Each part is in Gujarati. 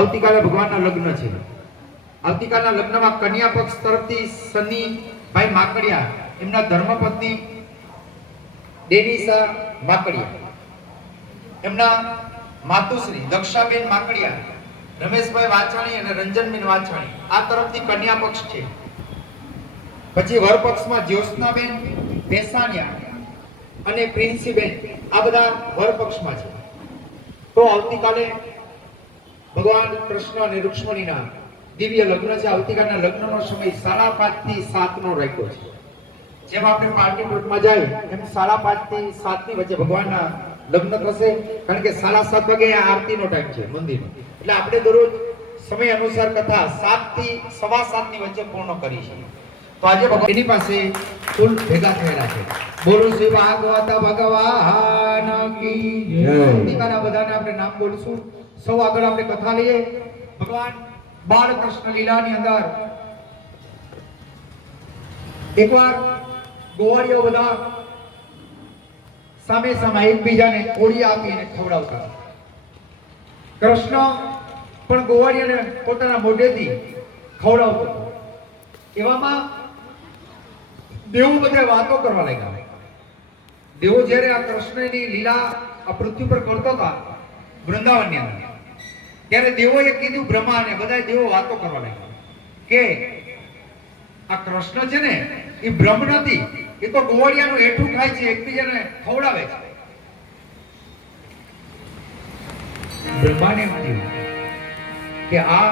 આવતીકાલે ભગવાનના લગ્ન છે. આવતીકાલના લગ્નમાં કન્યા પક્ષ તરફથી સનીભાઈ માકડિયા, એમના ધર્મપત્ની ડેનિસા માકડિયા, એમના માતુશ્રી દક્ષાબેન માકડિયા, રમેશભાઈ વાછાણી અને રંજનબેન વાછાણી આ તરફથી કન્યા પક્ષ છે. પછી વર પક્ષમાં જ્યોત્સનાબેન ભેસાણિયા અને પ્રિન્સીબેન આ બધા વર પક્ષમાં છે. તો આવતીકાલે ભગવાન કૃષ્ણ અને રૂક્ષ્મણીના દિવ્ય લગ્ન છે. આવતીકાલના લગ્નનો સમય 5:30 થી 7 નો રાખ્યો છે. જેમ આપણે પાર્ટી પ્લોટમાં જાય એમ 5:30 થી 7 ની વચ્ચે ભગવાનના લગ્ન થશે. કારણ કે 7:30 વાગે આરતીનો ટાઈમ છે મંદિરનો. એટલે આપણે દરરોજ સમય અનુસાર કથા 7 થી 7:15 ની વચ્ચે પૂર્ણ કરી છે. તો આજે એની પાસે ફૂલ ભેગા થયેલા છે. બોલો શ્રી ભાગવત ભગવાન કી જય. આવતીકાલે બધાને આપણે નામ બોલશું. સૌ આગળ આપણે કથા લઈએ. ભગવાન બાળકૃષ્ણ લીલાની અંદર એકવાર ગોવાળીઓ બધા સામે સામે એકબીજાને કોળી આપીને ખવડાવતા. કૃષ્ણ પણ ગોવાળીઓને પોતાના મોઢેથી ખવડાવતો. એવામાં દેવો બધા વાતો કરવા લાગ્યા. દેવો જ્યારે આ કૃષ્ણની લીલા આ પૃથ્વી પર કરતો હતા વૃંદાવનની અંદર, ત્યારે દેવોએ કીધું બ્રહ્માને, બધા દેવો વાતો કરવા લાગ્યા કે આ કૃષ્ણ છે ને એ બ્રહ્મ નથી, એ તો ગોવાળિયાનું હેઠું ખાય છે, એકબીજાને ખવડાવે છે. બ્રહ્માને એમ થયું કે આ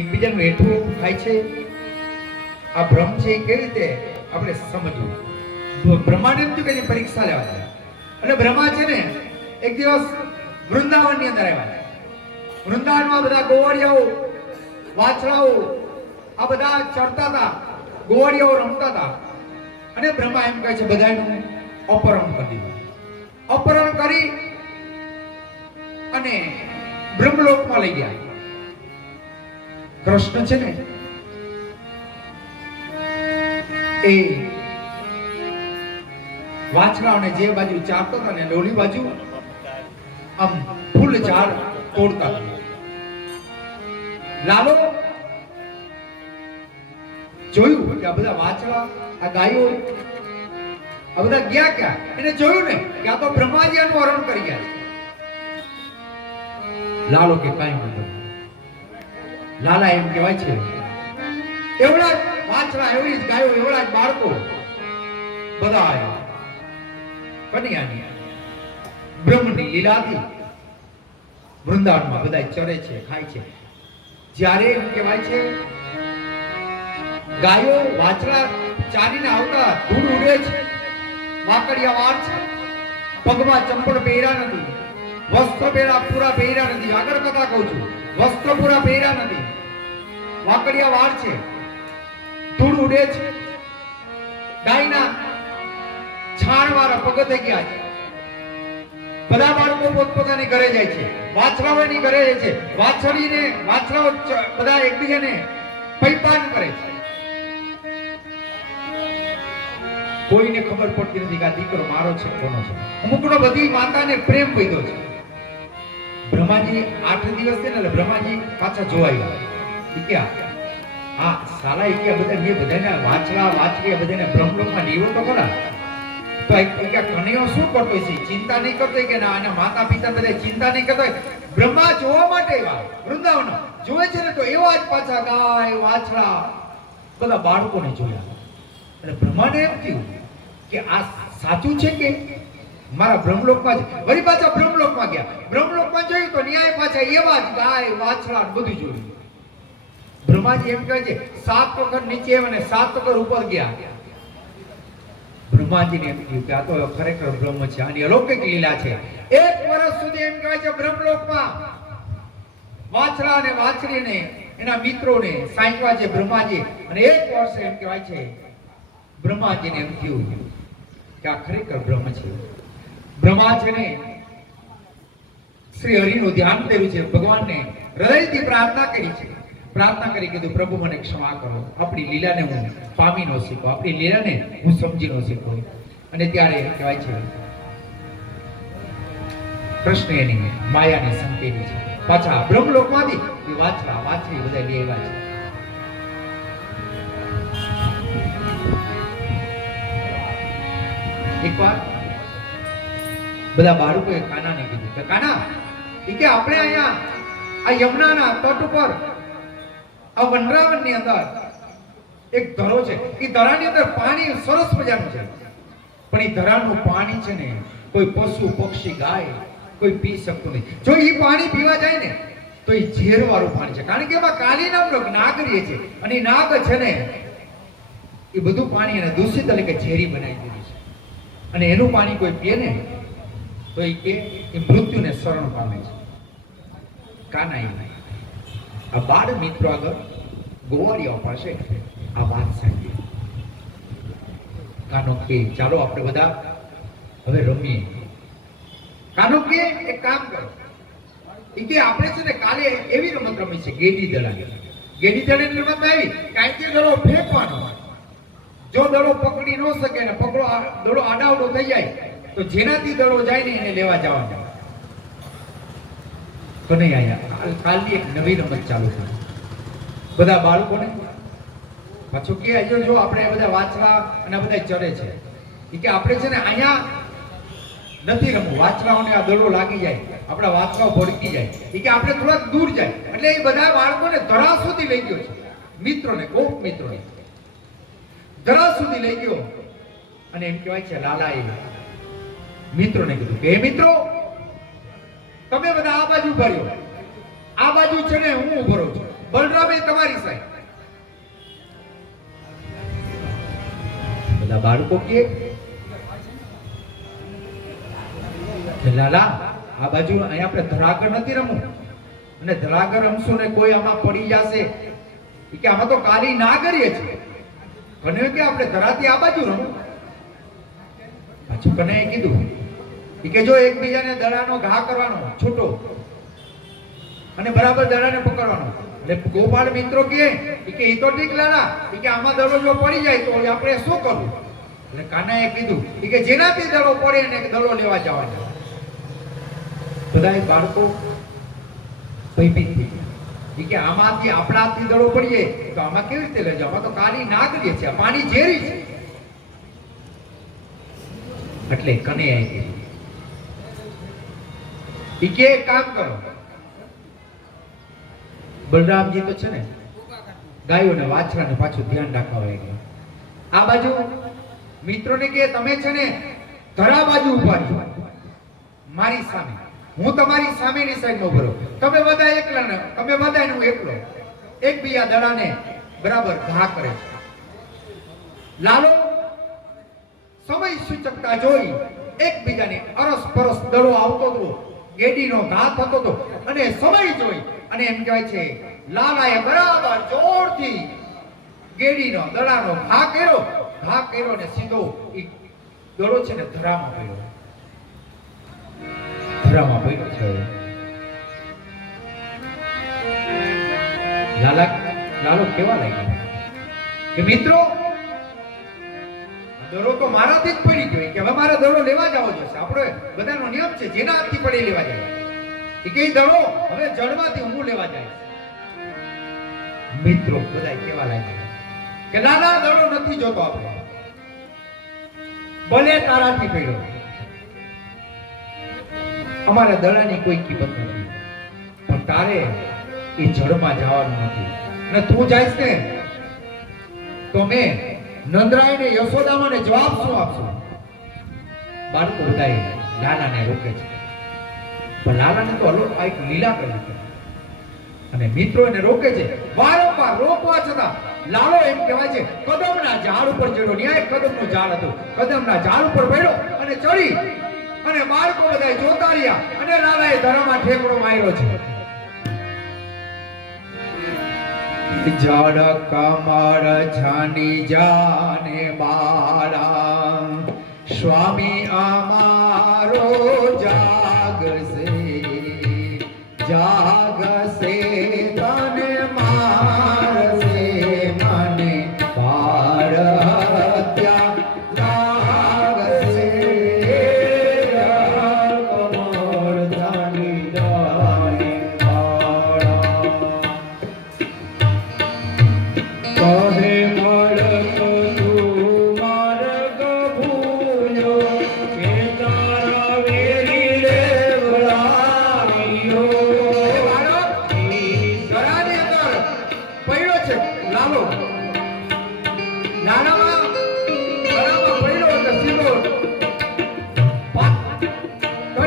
એકબીજાનું હેઠું ખાય છે, આ બ્રહ્મ છે, એ કેવી રીતે આપણે સમજવું. બ્રહ્માને એમ થયું કે પરીક્ષા લેવા જાય. અને બ્રહ્મા છે ને એક દિવસ વૃંદાવનની અંદર આવ્યા. વૃંદાવનમાં બધા ગોવાળિયાઓ, વાછડાઓ આ બધા ચરતા હતા, ગોવાળિયાઓ રમતા હતા. અને બ્રહ્મા એમ કહે છે બધાનું અપહરણ કરી દીધું. અપહરણ કરી અને બ્રહ્મલોકમાં લઈ ગયા. કૃષ્ણ છે ને એ વાછડાઓને જે બાજુ ચારતો હતા ને ઓલી બાજુ આમ ફૂલ ઝાડ તોડતા. લાલો જોયું કે આ બધા વાછડા, આ ગાયો, આ બધા ગયા ક્યાં? એને જોયું ને કે આ તો બ્રહ્માજી આનું હરણ કરી ગયા છે. લાલો કે કાંઈ વાંધો નહીં. લાલા એમ કહેવાય છે એવડા વાછડા, એવડી જ ગાયો, એવડા જ બાળકો બધા આવ્યા. કન્યાની બ્રહ્મની લીલાથી વૃંદાવનમાં બધા ચરે છે, ખાય છે. જ્યારે એમ કહેવાય છે ગાયો વાછડા ચારીને આવતા ધૂળ ઉડે છે, વાકડિયા વાર છે, પગમાં ચંપલ પહેર્યા નથી, વસ્ત્ર પૂરા પહેર્યા નથી. આગળ કથા કહું છું, વસ્ત્ર પૂરા પહેર્યા નથી, વાકડિયા વાર છે, ધૂળ ઉડે છે. ગાયના છાણ વાળા પગ થઈ ગયા છે. બધા બાળકો પોતપોતાની ઘરે જાય છે, વાછરાઓની ઘરે જાય છે. વાછડીને વાછરાઓ બધા એકબીજાને પૈપાન કરે છે. કોઈને ખબર પડતી નથી કે આ દીકરો મારો છે કોનો છે. અમુકનો બધી માતાને પ્રેમ વધ્યો છે. બ્રહ્માજી 8 દિવસ છે ને એટલે બ્રહ્માજી પાછા જોવાયા. હા સાલા બધા મેં બધાને વાછરા વાછરી બધાને બ્રહ્મલોકમાં નીવો તો ખરા. તો કન્યાઓ શું કરતો છે? ચિંતા નહીં કરતો કે ના, અને માતા પિતા બધા ચિંતા નહીં કરતો. બ્રહ્મા જોવા માટે આવ્યા વૃંદાવન. જોવે છે ને તો એવા જ પાછા ગાય વાછરા બધા બાળકોને જોયા. અને બ્રહ્માને એમ થયું કે આ સાચું છે કે મારા બ્રહ્મલોકમાં જ. વળી પાછા બ્રહ્મલોકમાં ગયા. બ્રહ્મલોકમાં જોયું તો ન્યાય પાછા એવા જ ગાય વાછરા બધું જોયું. બ્રહ્માજી એમ કહે છે 7 વખત નીચે અને 7 વખત ઉપર ગયા. બ્રહ્માજીને એમ કહ્યું કે આ તો ખરેખર બ્રહ્મ છે, આની અલૌકિક લીલા છે. 1 વર્ષ સુધી એમ કહે છે બ્રહ્મલોકમાં વાછરા અને વાછરીને એના મિત્રોને સાંકવા છે બ્રહ્માજી. અને 1 વર્ષ એમ કહેવાય છે બ્રહ્માજીને એમ થયું કે આ ખરેખર બ્રહ્મ છે. બ્રહ્મા છે ને શ્રી હરિનું ધ્યાન કર્યું છે, ભગવાનને હૃદયથી પ્રાર્થના કરી છે. પ્રાર્થના કરી કીધું પ્રભુ મને ક્ષમા કરો, આપણી લીલાને હું પામી ન શીખો, આપણી લીલાને હું સમજી ન શીખો. અને ત્યારે કહેવાય છે કૃષ્ણ એની માયાને સંકેલી છે. પાછા બ્રહ્મલોકમાંથી એ વાછરા વાછરી બધા લઈ આવ્યા છે. એકવાર બધા બાળકોએ કાનાને કીધું કે કાના કે આપણે અહીંયા આ યમુનાના તટ ઉપર આ વનરાવનની અંદર એક ધરો છે. એ ધરાની અંદર પાણી સરસ મજાનું છે, પણ એ ધરાનું પાણી છે ને કોઈ પશુ પક્ષી ગાય કોઈ પી શકતું નહીં. જો એ પાણી પીવા જાય ને તો એ ઝેર વાળું પાણી છે, કારણ કે એમાં કાલી નામનો નાગ રહે છે, અને એ નાગ છે ને એ બધું પાણી એને દૂષિત એટલે કે ઝેરી બનાવી દીધું છે, અને એનું પાણી કોઈ પીએ ને તો એ કે એ મૃત્યુને શરણ પામે છે. કાના આ બાળ મિત્રો આગળ ગોવાળિયા પાસે આ વાત સાંભળી. કાનો કે ચાલો આપણે બધા હવે રમીએ. કાનો કે એક કામ કરો, એ કે આપણે છે ને કાલે એવી રમત રમી છે ગેડી દડાની. ગેડી દડાની રમત આવી કાંઈથી દડો ફેંકવાનો, જો દડો પકડી ન શકે ને પકડો દડો આડાવડો થઈ જાય તો જેનાથી દડો જાય ને એને લેવા જવાનો. તો નહીં આયા કાલની એક નવી રમત ચાલુ થઈ. બધા બાળકોને પાછું કે જો આપણે બધા વાછરા અને બધા ચરે છે, એ કે આપણે છે ને અહીંયા નથી રમવું, વાછરાઓને આ દડો લાગી જાય, આપણા વાછરાઓ ભડકી જાય, એ કે આપણે થોડાક દૂર જાય. એટલે એ બધા બાળકોને ધરા સુધી લઈ ગયો છે, મિત્રોને ગોપ મિત્રોને ધરા સુધી લઈ ગયો. અને એમ કહેવાય છે લાલાએ મિત્રોને કીધું કે મિત્રો તમે બધા આ બાજુ ઉભા રહ્યો, આ બાજુ છે ને હું ઉભો રહું છું, બલરામ એ તમારી સાઈડ. બધા બાળકો કે લાલા આ બાજુ અહીંયા આપણે ધડાગર નથી રમવું, અને ધડાગર રમશું ને કોઈ આમાં પડી જશે કે આમાં તો કાલી ના કરીએ છીએ. કને કે આપણે ધરાથી આ બાજુ રમવું. પાછું કને કીધું કે જો એકબીજાને દડાનો ઘા કરવાનો છૂટો અને બરાબર દડાને પકડવાનો. એટલે ગોપાલ મિત્રો કે એ તો ઠીક લાલા, કે આમાં દડો જો પડી જાય તો આપણે શું કરવું? એટલે કાનાએ કીધું કે જેનાથી દડો પડે એને દડો લેવા જવાનો. બધા બાળકો ભયભીત થઈ ગયા કે આમાંથી આપણા હાથથી દડો પડીએ તો આમાં કેવી રીતે લઈ જાવ? આમાં તો કાલી નાગરીએ છે, પાણી ઝેરી છે. એટલે કનૈયાએ કીધું કે એક કામ કરો, બલરામજી તો છે ને ગાયોને વાછરાને પાછું ધ્યાન રાખવા હોય ગયા. આ બાજુ મિત્રોને કે તમે છે ને ધરા બાજુ ઉભા છો મારી સામે, હું તમારી સામેની સાઈડમાં ઉભો રહું. તમે બધા એકલા ને તમે બધા હું એકલો, એકબીજા દડાને બરાબર ઘા કરે છે. લાલો સમય સૂચકતા જોઈ એકબીજાને અરસ પરસ દડો આવતો હતો, ગેડીનો ઘા થતો હતો, અને સમય જોઈ અને એમ કહેવાય છે લાલાએ બરાબર જોરથી ગેડીનો દડાનો ઘા કર્યો ને સીધો એ દડો છે ને ધરામાં પડ્યો છે. લાલો કેવા લાગ્યા કે મિત્રો દડો તો મારાથી જ પડી ગયો, કે હવે મારે દડો લેવા જવો જોઈશે. આપણો બધાનો નિયમ છે જેના હાથથી પડે લેવા જાય. કે દડો હવે જળમાંથી હું લેવા જાય. મિત્રો બધા કેવા લાગ્યા કે લાલા દડો નથી જોતો, આપણે ભલે તારાથી પડ્યો, અમારા દડાની કોઈ કિંમત નથી, પણ તારે એ જળમાં જવાનું નથી. અને તું જઈશ ને તો મેં નંદરાયને યશોદામાને જવાબ શું આપશું? બાળકો બધાએ લાલાને રોકે છે, પણ લાલાને તો અલોટ એક લીલા કરી છે, અને મિત્રો એને રોકે છે. વારંવાર રોકવા છતાં લાલો એમ કહેવાય છે કદમના ઝાડ ઉપર ચડ્યો. ન્યાય કદમનું ઝાડ હતું, કદમના ઝાડ ઉપર બેઠો અને ચડી, અને બાળકો બધા જોતા રહ્યા, અને લાલાએ ધરામાં ઠેકડો માર્યો છે. જળ કમળ છાની જાને બાળા, સ્વામી અમારો જાગશે જાગશે તને મારશે મને પાર હત્યા લાગશે. કમળ છાની જાને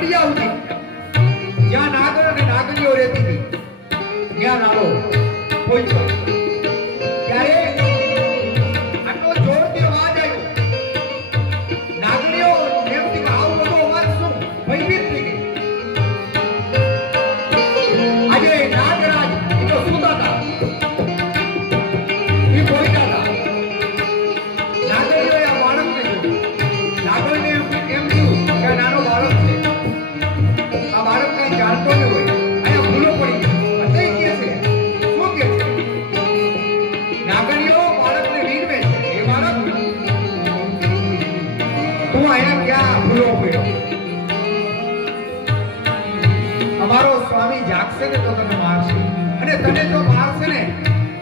ફળિયા ઉઠી જ્યાં નાગર અને નાગરીઓ રહેતી હતી ત્યાં નાગો પહોંચ્યો ત્યારે આટલો જોરથી અવાજ આવ્યો નાગરીઓ એમથી આવું બધો અવાજ શું ભયભીત થઈ ગઈ આજે નાગરાજ એ તો સુતા હતા એ બોલતા હતા નાગરીઓએ આ બાળકને જોયું નાગરને એમ થયું કે આ નાનો બાળક છે આ બાળક કઈ જાણતો ન હોય અહીંયા ભૂલો પડી ગઈ કે છે શું કે છે નાગરીઓ બાળકને વીરવે છે એ બાળક તું અહીંયા ક્યાં ભૂલો પડ્યો અમારો સ્વામી જાગશે ને તો તને મારશે અને તને જો મારશે ને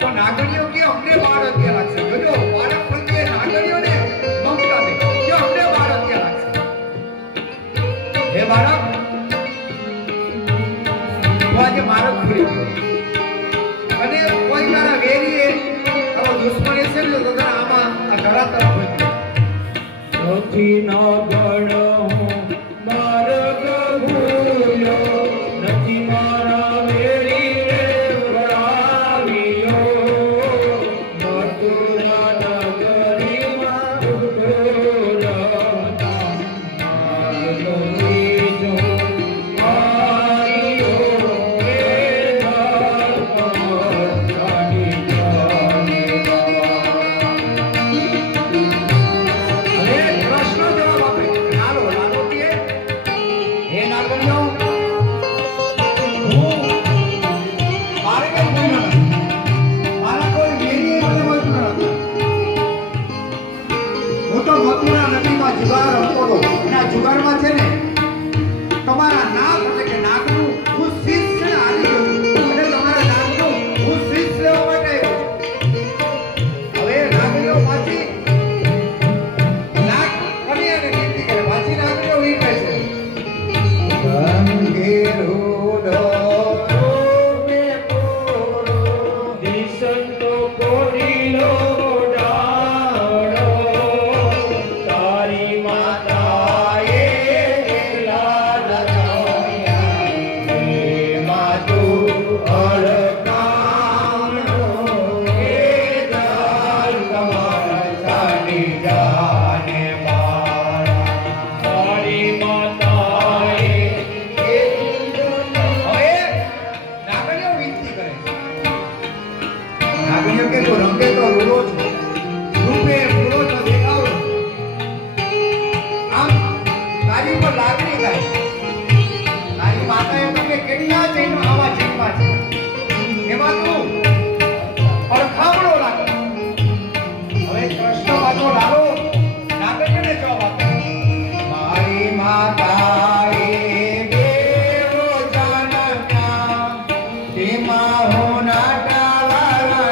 તો નાગરીઓ કે અમને બાળ હત્યા લાગશે જોજો બાળક પ્રત્યે નાગરીઓને મમતા દે કે અમને બાળ હત્યા લાગશે હે બાળક તું આજે મારક ભૂલી ગયો અને કોઈ તારા વેરીએ આવો દુશ્મન છે ને તો તને આમાં આ ધરા તરફ નથી ન ગણ માર્ગ ભૂલ્યો નથી મારા વેરી રે વળાવ્યો મથુરા નગરીમાં ડોલતા માર્ગ બીજો આવ્યો એ ધર્મ જાણી અરે કૃષ્ણ જવાબ આપે લાલો લાલો કે હે નાગરીઓ હું મારે કઈ ભૂલ નથી મારા કોઈ વેરીએ મને મળતું નથી હું તો મથુરા નદીમાં જુગાર રમતો હતો અને આ જુગારમાં છે ને તમારા નાગ એટલે કે નાગનું હું શીશ છે ને હારી ગયો છું. અને તમારા નાગનું હું શીશ લેવા માટે આવ્યો. હવે નાગરીઓ પાછી નાગ ફરી અને વિનંતી કરે પાછી નાગરીઓ વીરવે છે અંગેરુડો દિશંતો કોરીલો ડાળો તારી માતાએ એકલા લગાવ્યા એમાં તું અળકામણો એ દાલ તમારા ચાલી જાને મારા તારી માતાએ હવે નાગરીઓ વિનંતી કરે નાગરીઓ કે તું રંગે તો રૂડો છો રૂપે રૂડો તો દેખાવ આમ તારી પર લાગણી થાય તારી માતાએ તમને કેટલા જન્મ આવા જન્મા છે એમાં તું પરખામણો લાગે હવે કૃષ્ણ વાતો લાલો નાગરીઓને જવાબ આપે મારી માતાએ દેવો જાણ્યા તેમાં હું નાટાવાળા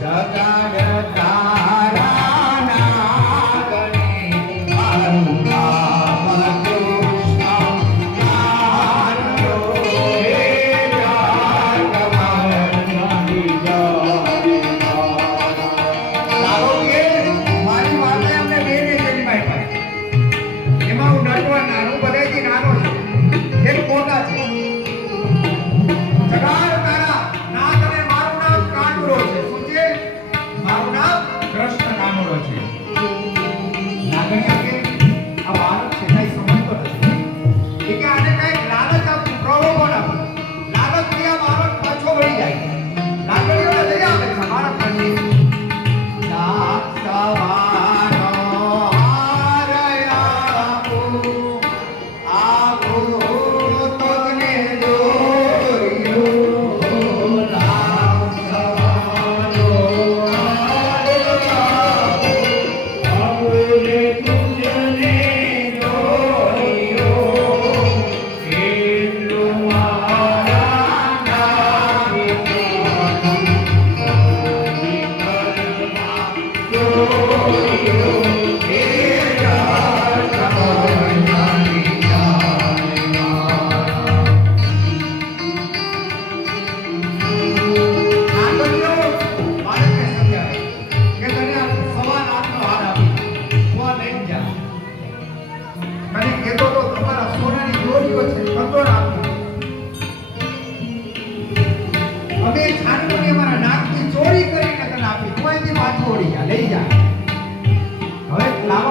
જગાડ તારા નાગણી મારું નામ કૃષ્ણ નાનો હે જાગ મારા ચાલી જાને મારા લાલો કે મારી માતાએ અમને બે બે જન્મ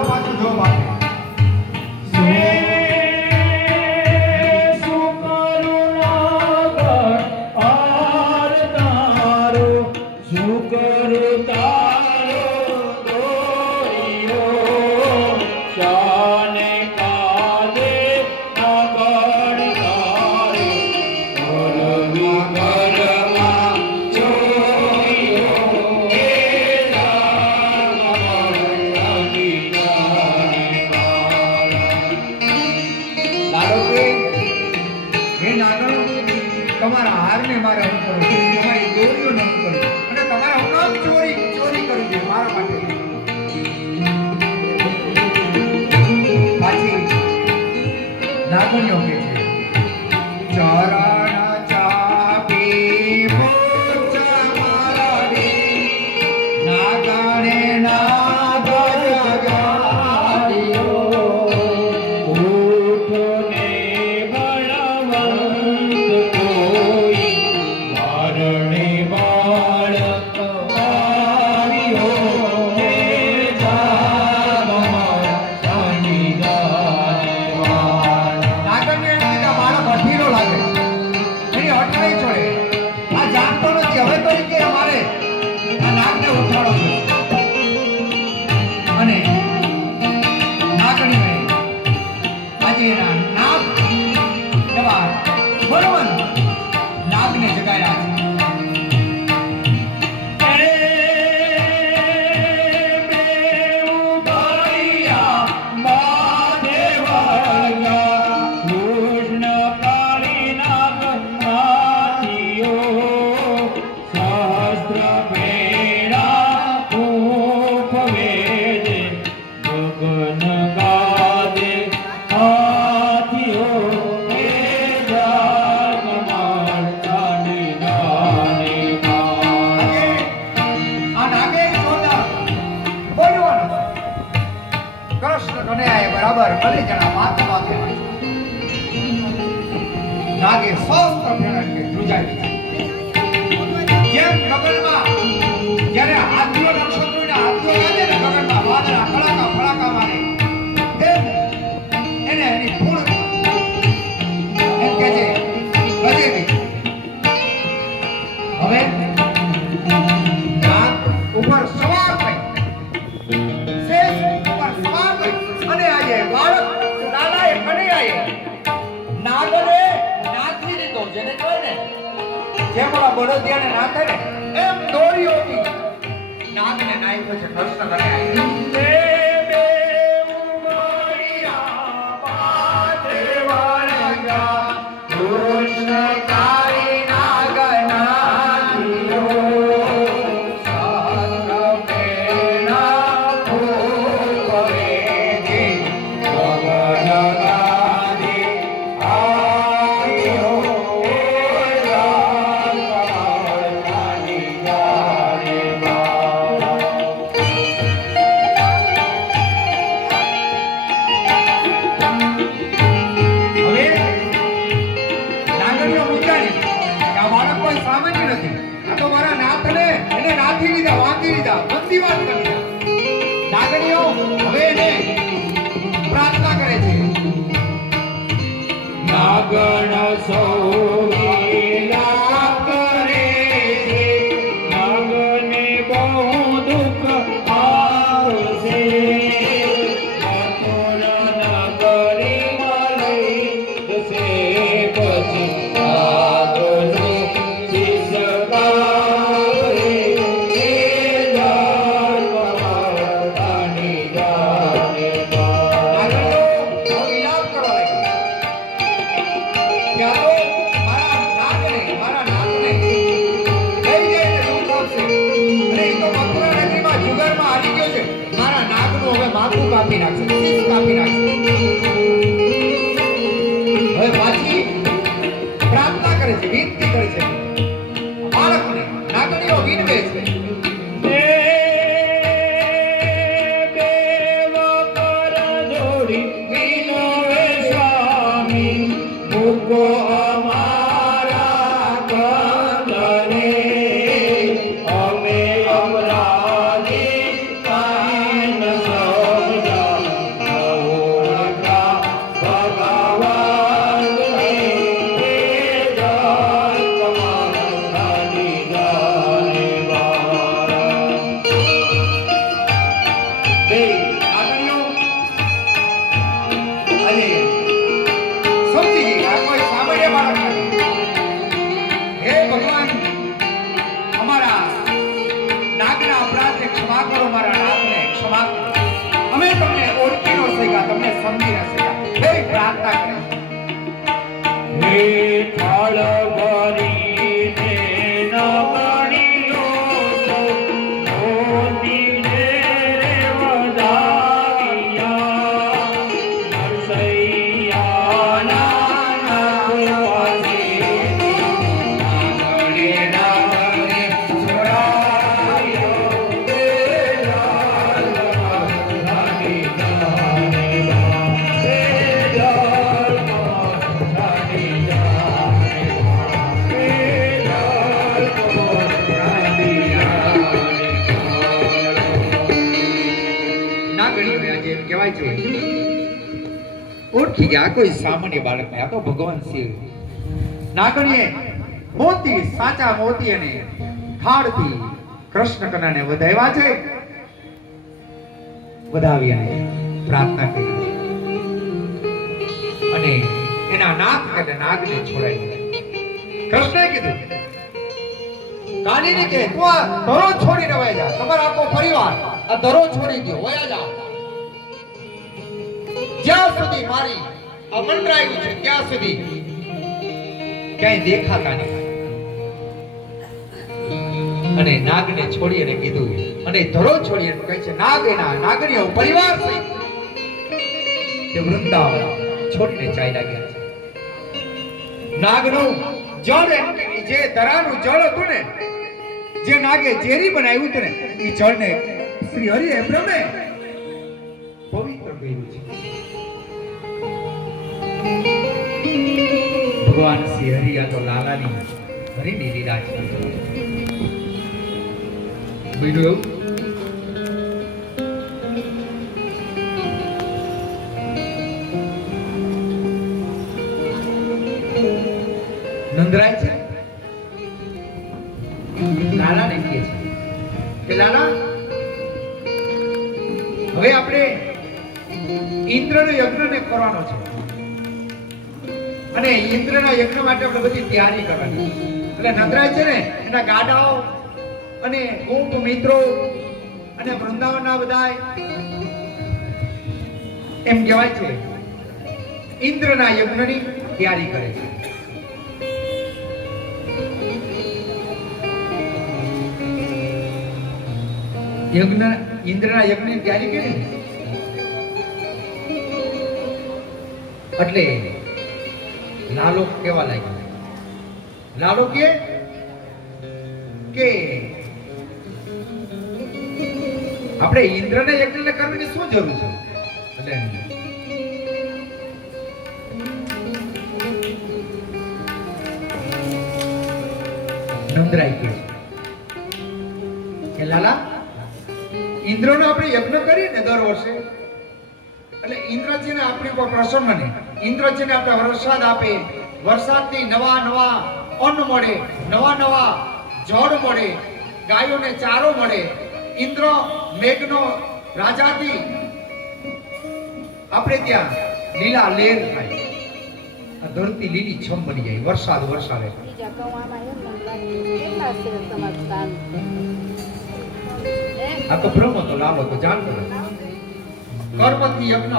આવો પાછો જવાબ આપે. તમારા હારને મારે અનુકરણ કરવું, તમારી દોરીઓને અનુકરણ કરવું અને તમારા હમણાં ચોરી કરવી છે મારા માટે. પાછી નાગણીઓ કે છે ચરણ ચાપી મોક્ષ મારા દે, નાગણે નાગ જગાડ્યો. અને નાગણી આજે એના નાગ એવા બળવાન નાગને જગાડ્યા ભલે જણા વાત વાતે નાગે સહસ્ત્ર ફેરન કે ધ્રુજાવી જેમ ગગનમાં જ્યારે હાથીઓ નક્ષત્રોના હાથીઓ લાગે ને ગગનમાં વાદળા કડાકા ફડાકા મારે તેમ એને એની ફૂલ એમ કે છે ગજેવી હવે નાગ ઉપર સવાર થઈ શેષ ઉપર સવાર થઈ અને આજે બાળક લાલાએ કનૈયાએ નાગને નાથી લીધો જેને કહે ને જેમ ઓલા બળદિયાને નાખે ને એમ દોરીઓથી નાગને નાખ્યો છે કૃષ્ણ કનૈયાએ. નાગણીઓ હવે એને પ્રાર્થના કરે છે નાગણ સોવીલા કરે છે નાગને બહુ દુઃખ આવશે મથુર નગરી મળી જશે પછી નાગનો શિષ કાપી નાખશે કાપી નાખશે. હવે પાછી પ્રાર્થના કરે છે વિનંતી કરે છે બાળકને નાગણીઓ વિનવે છે દેવ કર જોડી વિનવે સ્વામી મૂકો અમારા કંદને અમે અમરાજી કાન સમજા સમજી રહેશે હે પ્રાર્થના કરે હે થાળ ભરીને નમણીઓ તો મોતીને રે વધાવ્યા નરસૈયાના નાગવાસી નાગણે નાગણે છોડાયો તે લાલ રાની જાને બા તે લાલ રાની જાને બા તે લાલ રાની જાને નાગણી આજે એમ કહેવાય છે ઓળખી ગયા કોઈ સામાન્ય બાળક નહીં, આ તો ભગવાન શિવ. નાગણીએ મોતી સાચા મોતી અને ખાડથી કૃષ્ણ કનૈયાને વધાવ્યા છે, વધાવી અને પ્રાર્થના કરી અને એના નાક અને નાગને છોડાવી. કૃષ્ણએ કીધું કાલીને કે તું આ ધરો છોડીને વયા જા, તમારો આખો પરિવાર આ ધરો છોડી દો, વયા જાઓ. જ્યાં સુધી મારી આ મંડરાયું છે ત્યાં સુધી ક્યાંય દેખાતા નહીં. અને નાગને છોડી અને કીધું અને ધરો છોડી અને કહે છે નાગના નાગણીઓ પરિવાર સહિત તે વૃંદાવન છોડીને ચાલ્યા ગયા છે. નાગનું જળ જે ધરાનું જળ હતું ને, જે નાગે ઝેરી બનાવ્યું હતું ને, એ જળને શ્રી હરિએ બ્રહ્મે પવિત્ર કર્યું છે. ભગવાન શ્રી હરિયા તો લાલાની હરિની લીલા છે. બીજું એવું નંદરાય છે લાલાને કહે છે કે લાલા હવે આપણે ઇન્દ્રનો યજ્ઞને કરવાનો છે અને ઇન્દ્રના યજ્ઞ માટે આપણે બધી તૈયારી કરવાની. એટલે નંદરાય છે ને એના ગાડાઓ અને ગોપ મિત્રો અને વૃંદાવનના બધા એમ કહેવાય છે ઇન્દ્રના યજ્ઞની તૈયારી કરે છે. યજ્ઞ ઇન્દ્રના યજ્ઞની તૈયારી કરી એટલે લાલો કેવા લાગ્યો. લાલો કે આપણે ઇન્દ્રને યજ્ઞને કરવાની શું જરૂર છે? એટલે નંદરાય કહે કે લાલા ઇન્દ્રનો આપણે યજ્ઞ કરીએ ને દર વર્ષે, એટલે ઇન્દ્ર છે ને આપણી પર પ્રસન્ન નહીં. ઇન્દ્ર છે ને આપણે વરસાદ આપે, વરસાદથી નવા નવા અન્ન મળે, નવા નવા જળ મળે, ગાયોને ચારો મળે. ઇન્દ્ર મેઘનો રાજાથી આપણે ત્યાં લીલા લેર થાય, આ ધરતી લીલી છમ બની જાય, વરસાદ વરસાદે. આ તો બ્રહ્મ તો લાલો તો જાણતો કર્મથી યજ્ઞ.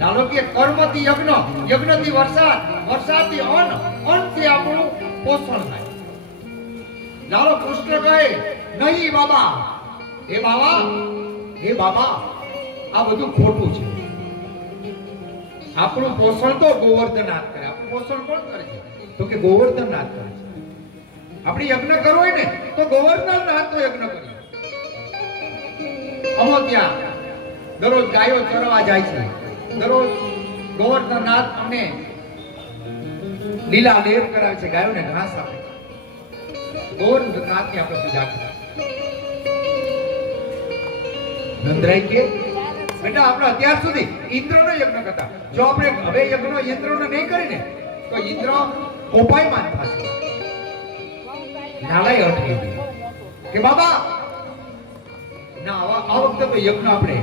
લાલો કે કર્મથી યજ્ઞ, યજ્ઞથી વરસાદ, વરસાદથી અન્ન, અન્નથી આપણું પોષણ થાય. લાલો કૃષ્ણ કહે નહીં બાબા, હે બાબા, હે બાબા, આ બધું ખોટું છે. આપણું પોષણ તો ગોવર્ધનનાથ કરે. આપણું પોષણ કોણ કરે છે? તો કે ગોવર્ધનનાથ કરે છે. આપણે યજ્ઞ કરવો હોય ને તો ગોવર્ધનનાથ તો યજ્ઞ કરીએ. અમો ત્યાં દરરોજ ગાયો ચરવા જાય છે, દરરોજ ગોવર્ધનનાથ અમને લીલા લેર કરાવે છે, ગાયોને ઘાસ આપે. ગોવર્ધનનાથની આપણે પૂજા કરીએ. નંદરાય કે બેટા આપણે અત્યાર સુધી ઇન્દ્રનો યજ્ઞ કરતા, જો આપણે હવે યજ્ઞ ઇન્દ્રનો નહીં કરીને તો ઇન્દ્ર કોપાયમાન થશે. નાલાય અટકી કે બાબા ના, આ વખતે તો યજ્ઞ આપણે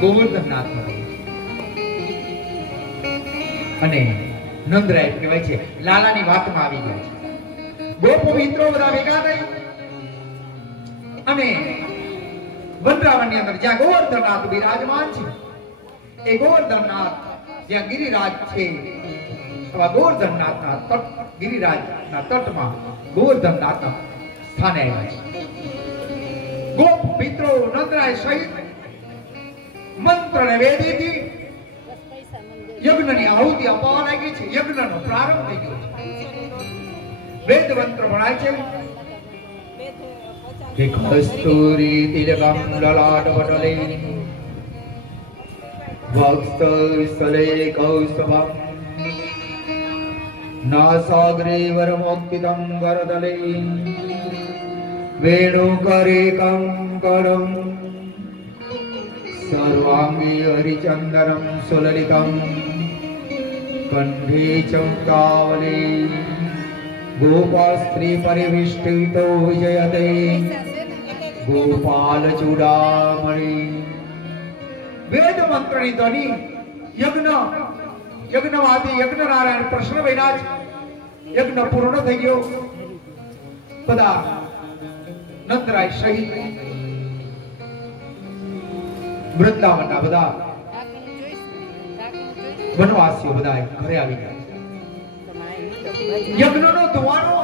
ગોવર્ધનનાથ અને નંદરાય કહેવાય છે લાલાની વાતમાં આવી ગયા છે. ગોપ મિત્રો બધા ભેગા થઈ અને વનરાવણની અંદર જ્યાં ગોવર્ધનનાથ બિરાજમાન છે, એ ગોવર્ધનનાથ જ્યાં ગિરિરાજ છે, એવા ગોવર્ધનનાથના તટ, ગિરિરાજના તટમાં ગોવર્ધનનાથના સ્થાને આવ્યા છે. ગોપ મિત્રો નંદરાય સહિત મંત્રને વેદીથી યજ્ઞની આહુતિ આપવા લાગી છે. યજ્ઞનો પ્રારંભ થઈ ગયો છે. વેદ મંત્ર ભણાય છે કે કસ્તુરી તિલકમ લલાટ વટલે વક્ષસ્થલે કૌસ્તભમ નાસાગ્રે વરમોક્તિતં વરદલે વેણુકરે કંકરમ સર્વાંગે હરિચંદનમ સુલલિતમ કંઠે ચૌકાવલે ગોપાસ્ત્રી પરિવિષ્ટિતો વિજયતે ગોપાલ ચૂડામણી. વેદ મંત્રની ધ્વનિ યજ્ઞવાદી યજ્ઞ નારાયણ પ્રશ્ન વિના જ યજ્ઞ પૂર્ણ થઈ ગયો. બધા નંદરાય સહિત વૃંદાવનના બધા વનવાસીઓ બધા ઘરે આવી ગયા. યજ્ઞનો ધુમાડો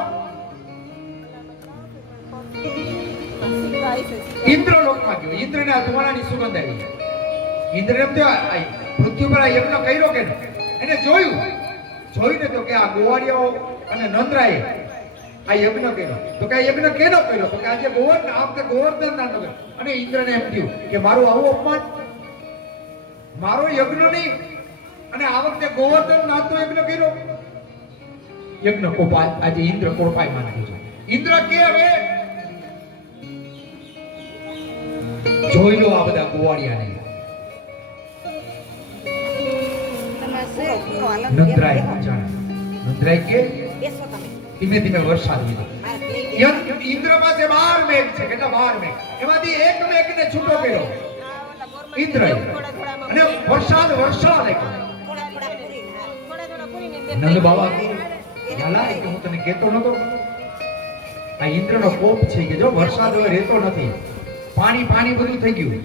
ઇન્દ્રલોકમાં ગયો. ઇન્દ્રના ધુમાડાની સુગંધ આવી. ઇન્દ્રને એમ થયું પૃથ્વી પર યજ્ઞ કર્યો કે એને જોઈને તો કે આ ગોવાળિયાઓ અને નંદરાએ આ યજ્ઞ કર્યો. તો કે આ યજ્ઞ કેનો કર્યો? તો કે આજે ગોવર્ધન ના નગર. અને ઇન્દ્રને એમ થયું કે મારું આવું અપમાન, મારો યજ્ઞ નહીં અને આ વખતે ગોવર્ધન નાથનો યજ્ઞ કર્યો. યજ્ઞ કોપાય. આજે ઇન્દ્ર કોપાય માન્યું છે. ઇન્દ્ર કે હવે જોઈ લો આ બધા ગોવાળિયાને. નંદરાય કે ધીમે ધીમે વરસાદ લીધો. ઇન્દ્ર પાસે 12 મેઘ છે. કેટલા? 12 મેઘ. એમાંથી એક મેઘને છૂટો કર્યો ઇન્દ્રએ અને વરસાદ વરસવા લાગ્યો. નંદ બાબા લાલા કે હું તને કહેતો નતો, આ ઇન્દ્રનો કોપ છે કે જો વરસાદ હવે રહેતો નથી, પાણી બધું થઈ ગયું,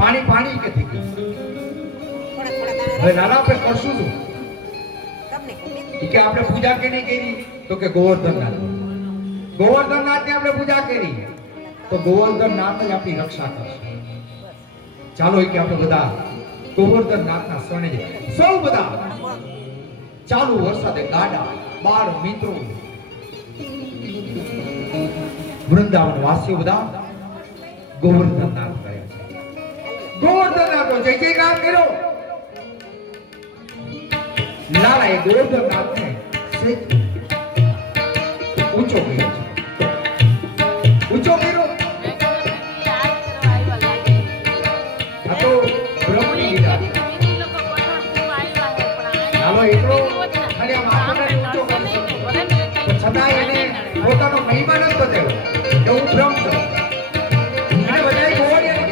પાણી કે થઈ ગયું. હવે લાલા આપણે કરશું શું? કે આપણે પૂજા કે નહીં કરી? તો કે ગોવર્ધનનાથ ની આપણે પૂજા કરી તો ગોવર્ધનનાથ જ આપણી રક્ષા કરશે. ચાલો કે આપણે બધા ગોવર્ધનનાથના શરણે જઈએ. સૌ બધા ચાલુ વરસાદે ગાડા બાળ મિત્રો વૃંદાવન વાસીઓ બધા ગોવર્ધનનાથ કરે છે. ગોવર્ધનનાથ જય જયકાર કર્યો. લાલાએ ગોવર્ધનનાથને ઊંચો કર્યો છે. ઊંચો કર્યો આ તો બ્રહ્મની લીલા. લાલો એટલો ખાલી આ માથાને ઊંચો કર્યો છતાં એને પોતાનો મહિમા નથી બતાવ્યો કે હું બ્રહ્મ છું. અને બધાએ ગોવર્ધન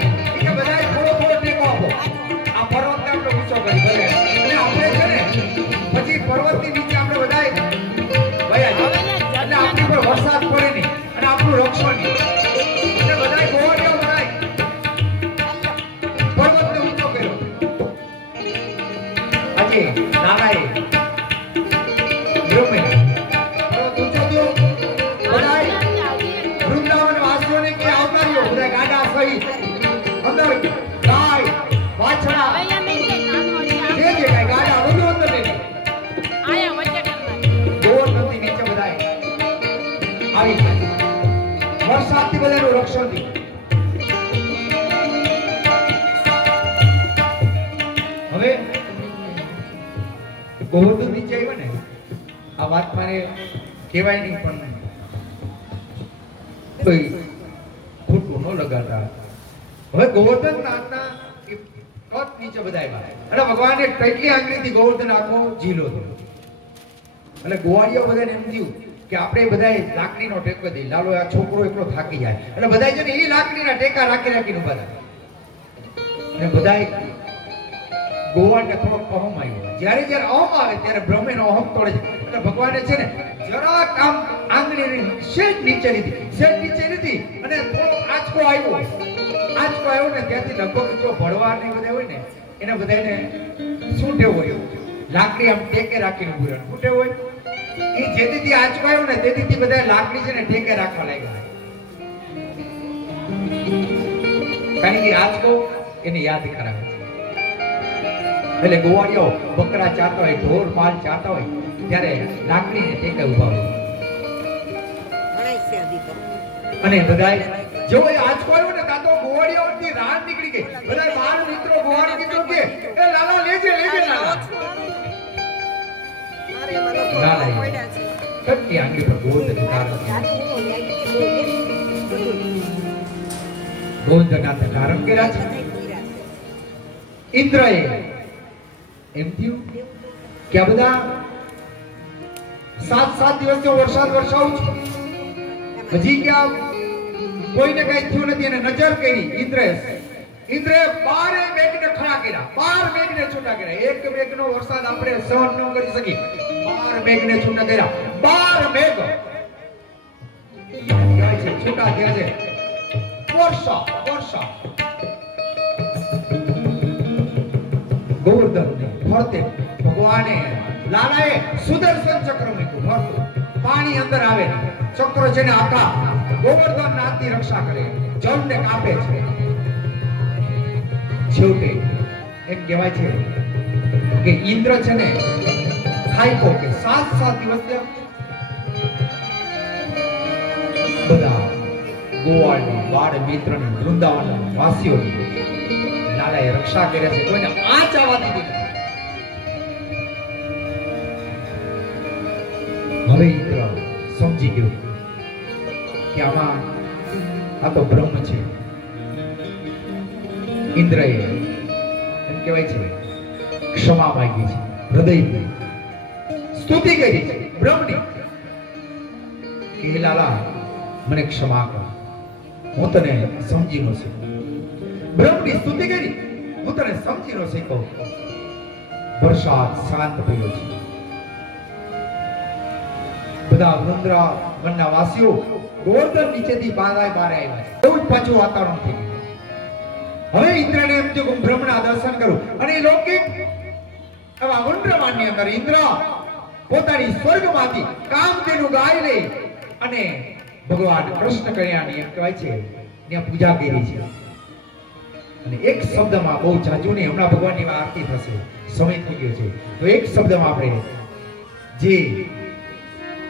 કે બધાએ થોડો ટેકો આપો. આ પર્વતને આપણે ઊંચો કરી ભલે અને આપણે છે ને પછી પર્વતની નીચે આપણે બધાએ વયા જઈએ એટલે આપણી પર વરસાદ પડે નહીં અને આપણું રક્ષણ નહીં. એટલે બધાએ ગોવર્ધન બનાય પર્વતને ઊંચો કર્યો. આજે નાનાએ બ્રહ્મે પર્વત ઊંચો થયો. બધાએ વૃંદાવન વાસીઓને કે આવકાર્યો. બધા ગાડા સહિત અંદર ગાય વાછડા જે કાંઈ ગાડા બધું અંદર લઈ ગોવર્ધનથી નીચે બધાએ આવી ગયા. વરસાદથી બધાનું રક્ષણ થયું. હવે ગોવર્ધન નીચે આવ્યા ને આ વાત મારે કહેવાય નહીં પણ કોઈ ખોટું ન લગાડતા. હવે ગોવર્ધનનાથના કટ નીચે બધા આવ્યા અને ભગવાને કેટલી આંગળીથી ગોવર્ધન આખો ઝીલો થયો. એટલે ગોવાળિયા બધાને એમ થયું કે આપણે બધાએ લાકડીનો ટેકો દઈ. લાલો આ છોકરો એકલો થાકી જાય એટલે બધા છે ને એ લાકડીના ટેકા રાખીને ઉભા થાય. અને બધાએ ગોવાળને થોડોક અહમ આવ્યો. જ્યારે અહમ આવે ત્યારે બ્રહ્મેનો અહમ તોડે છે. એટલે ભગવાને છે ને જરાક આમ આંગળીની શેક નીચે લીધી અને થોડો આંચકો આવ્યો ને ત્યાંથી લગભગ જો ભળવાની બધા હોય ને એને બધાને શું ટેવ હોય લાકડી આમ ટેકે રાખીને ઉભી રહે શું ટેવ હોય એ જેથી આંચકો આવ્યો ને તેથી બધા લાકડી છે ને ટેકે રાખવા લાગ્યા કારણ કે આંચકો એને યાદ કરાવે છે એટલે ગોવાળીઓ બકરા ચારતા હોય ઢોર પાલ ચારતા હોય ત્યારે લાકડીને ટેકે ઉભા હોય અને બધાય જો એ આંચકો આવ્યો ને તાતો ગોવાળીઓની રાડ નીકળી ગઈ બધાય બાર મિત્રો ગોવાળી મિત્રો કે એ લાલા લેજે લાલા કટકી આંગળી પર ગોંધનાથ ધારણ કર્યા છે ઇન્દ્રએ એમ થયું કે આ બધા 7 દિવસનો વરસાદ વરસાવું છું હજી ક્યાં કોઈને કઈ થયું નથી અને નજર કરી ઇન્દ્રએ 12 મેઘને ખડા કર્યા 12 મેઘને છૂટા કર્યા એક મેઘનો વરસાદ આપણે સહન ન કરી શકી 12 મેઘને છૂટા કર્યા 12 મેઘ જાય છે છૂટા થયા છે વર્ષા ગોવર્ધનને ફરતે ભગવાને લાલાએ સુદર્શન ચક્ર મૂક્યું ફરતું પાણી અંદર આવે ચક્ર છે ને આખા ગોવર્ધન નાથની રક્ષા કરે જળને કાપે છે છેવટે એમ કહેવાય છે કે ઇન્દ્ર છે ને ખાઈકો કે 7 દિવસ બધા ગોવાળની બાળ મિત્રની વૃંદાવનના વાસીઓની લાલાએ રક્ષા કરે છે કોઈને આંચ આવવા દીધી હવે ઇન્દ્ર સમજી ગયો કે આમાં આ તો બ્રહ્મ છે ઇન્દ્રએ એમ કહેવાય છે ક્ષમા માંગી છે હૃદયથી સ્તુતિ કરી છે બ્રહ્મની કે લાલા મને ક્ષમા કર હું તને સમજી ન શકું બ્રહ્મની સ્તુતિ કરી હું તને સમજી ન શકું વરસાદ શાંત થયો છે બધા વૃંદાવનના વાસીઓ ગોવર્ધન નીચેથી બહાર આવ્યા એવું જ પાછું વાતાવરણ થઈ ગયું હવે ઇન્દ્રને એમ થયું કે હું બ્રહ્મના દર્શન કરું અને એ લૌકિક આવા વંડ્રમાનની અંદર ઇન્દ્ર પોતાની સ્વર્ગમાંથી કામધેનુ ગાય લે અને ભગવાન કૃષ્ણ કલ્યાણની એમ કહેવાય છે ત્યાં પૂજા કરી છે અને એક શબ્દમાં બહુ જાજુ નહીં હમણાં ભગવાનની આરતી થશે સમય થઈ ગયો છે તો એક શબ્દમાં આપણે જે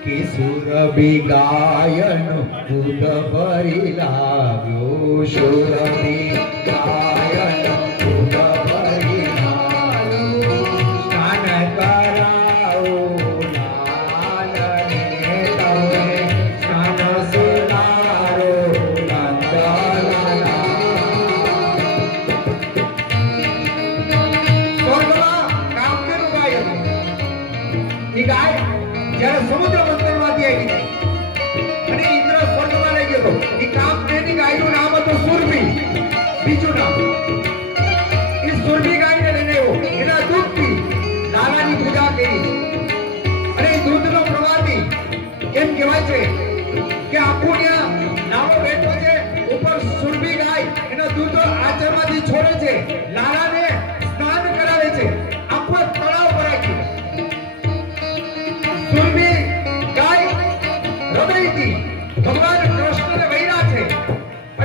કે સુરભી ગાયન દૂધ ભરી લાવ્યો સુરભી ગાયન દૂધ ભરી લાવ્યો સ્નાન કરાવો લાલને તમે સ્નાન સુધારો નંદલાલા સ્વર્ગમાં કામધેનુ ગાય હતી એ ગાય જ્યારે સમુદ્ર મંથનમાંથી આવી અને ઇન્દ્ર સ્વર્ગમાં લઈ ગયો એ કામધેનુ ગાયનું નામ હતું સુરભી બીજું નામ એ સુરભી ગાયને લઈને આવ્યો એના દૂધથી લાલાની પૂજા કરી અને એ દૂધનો પ્રવાહથી એમ કહેવાય છે કે આખું ત્યાં લાલો બેઠો છે ઉપર સુરભી ગાય એના દૂધ આચરમાંથી છોડે છે લાલાને સ્નાન કરાવે છે આખો તળાવ ભરાય છે સુરભી ગાય હૃદયથી ભગવાન કૃષ્ણને વૈરા છે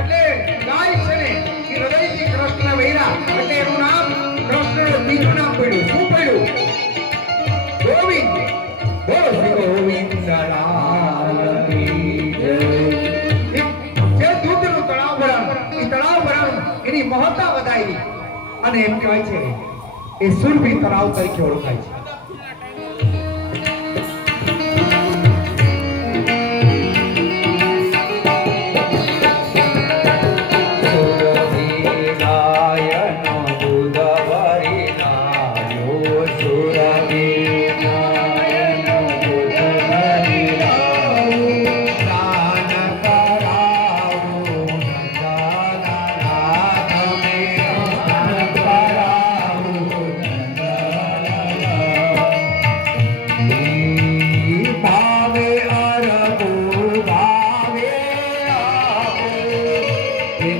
એટલે ગાય છે ને એ હૃદયથી કૃષ્ણને વૈરા એટલે એનું નામ કૃષ્ણનું બીજું નામ પડ્યું શું પડ્યું ગોવિંદ બોલો શ્રી ગોવિંદ લાલની જય જે દૂધનું તળાવ ભરાણું એ તળાવ ભરાણું એની મહત્તા વધારી અને એમ કહેવાય છે એ સુરભી તળાવ તરીકે ઓળખાય છે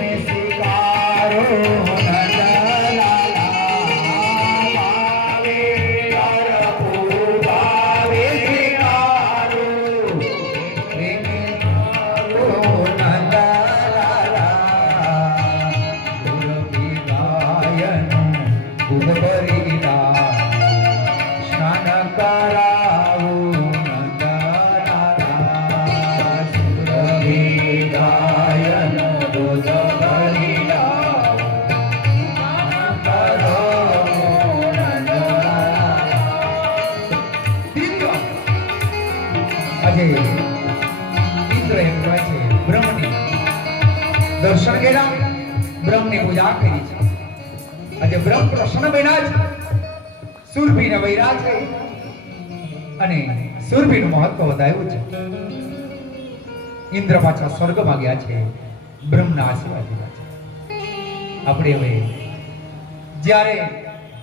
ને સ્વીકારો નંદલાલા ભાવે અરપુ ભાવે સ્વીકારો પ્રેમે નંદલાલા ગુરવી ગાયનો ગુણ ભરીલા સ્નાન કરાવો નંદલાલા ગુરવી ગાયનો ગુણ ભરીલા સ્નાન કરાવો નંદલાલા. આજે ઇન્દ્ર એમ કહે છે બ્રહ્મની દર્શન કર્યા, બ્રહ્મની પૂજા કરી છે. આજે બ્રહ્મ પ્રસન્ન બન્યા છે, સુરભીને વૈરા છે અને સુરભીનું મહત્વ વધાયું છે. ઇન્દ્ર પાછા સ્વર્ગમાં ગયા છે, બ્રહ્મના આશીર્વાદ લીધા છે. આપણે હવે જ્યારે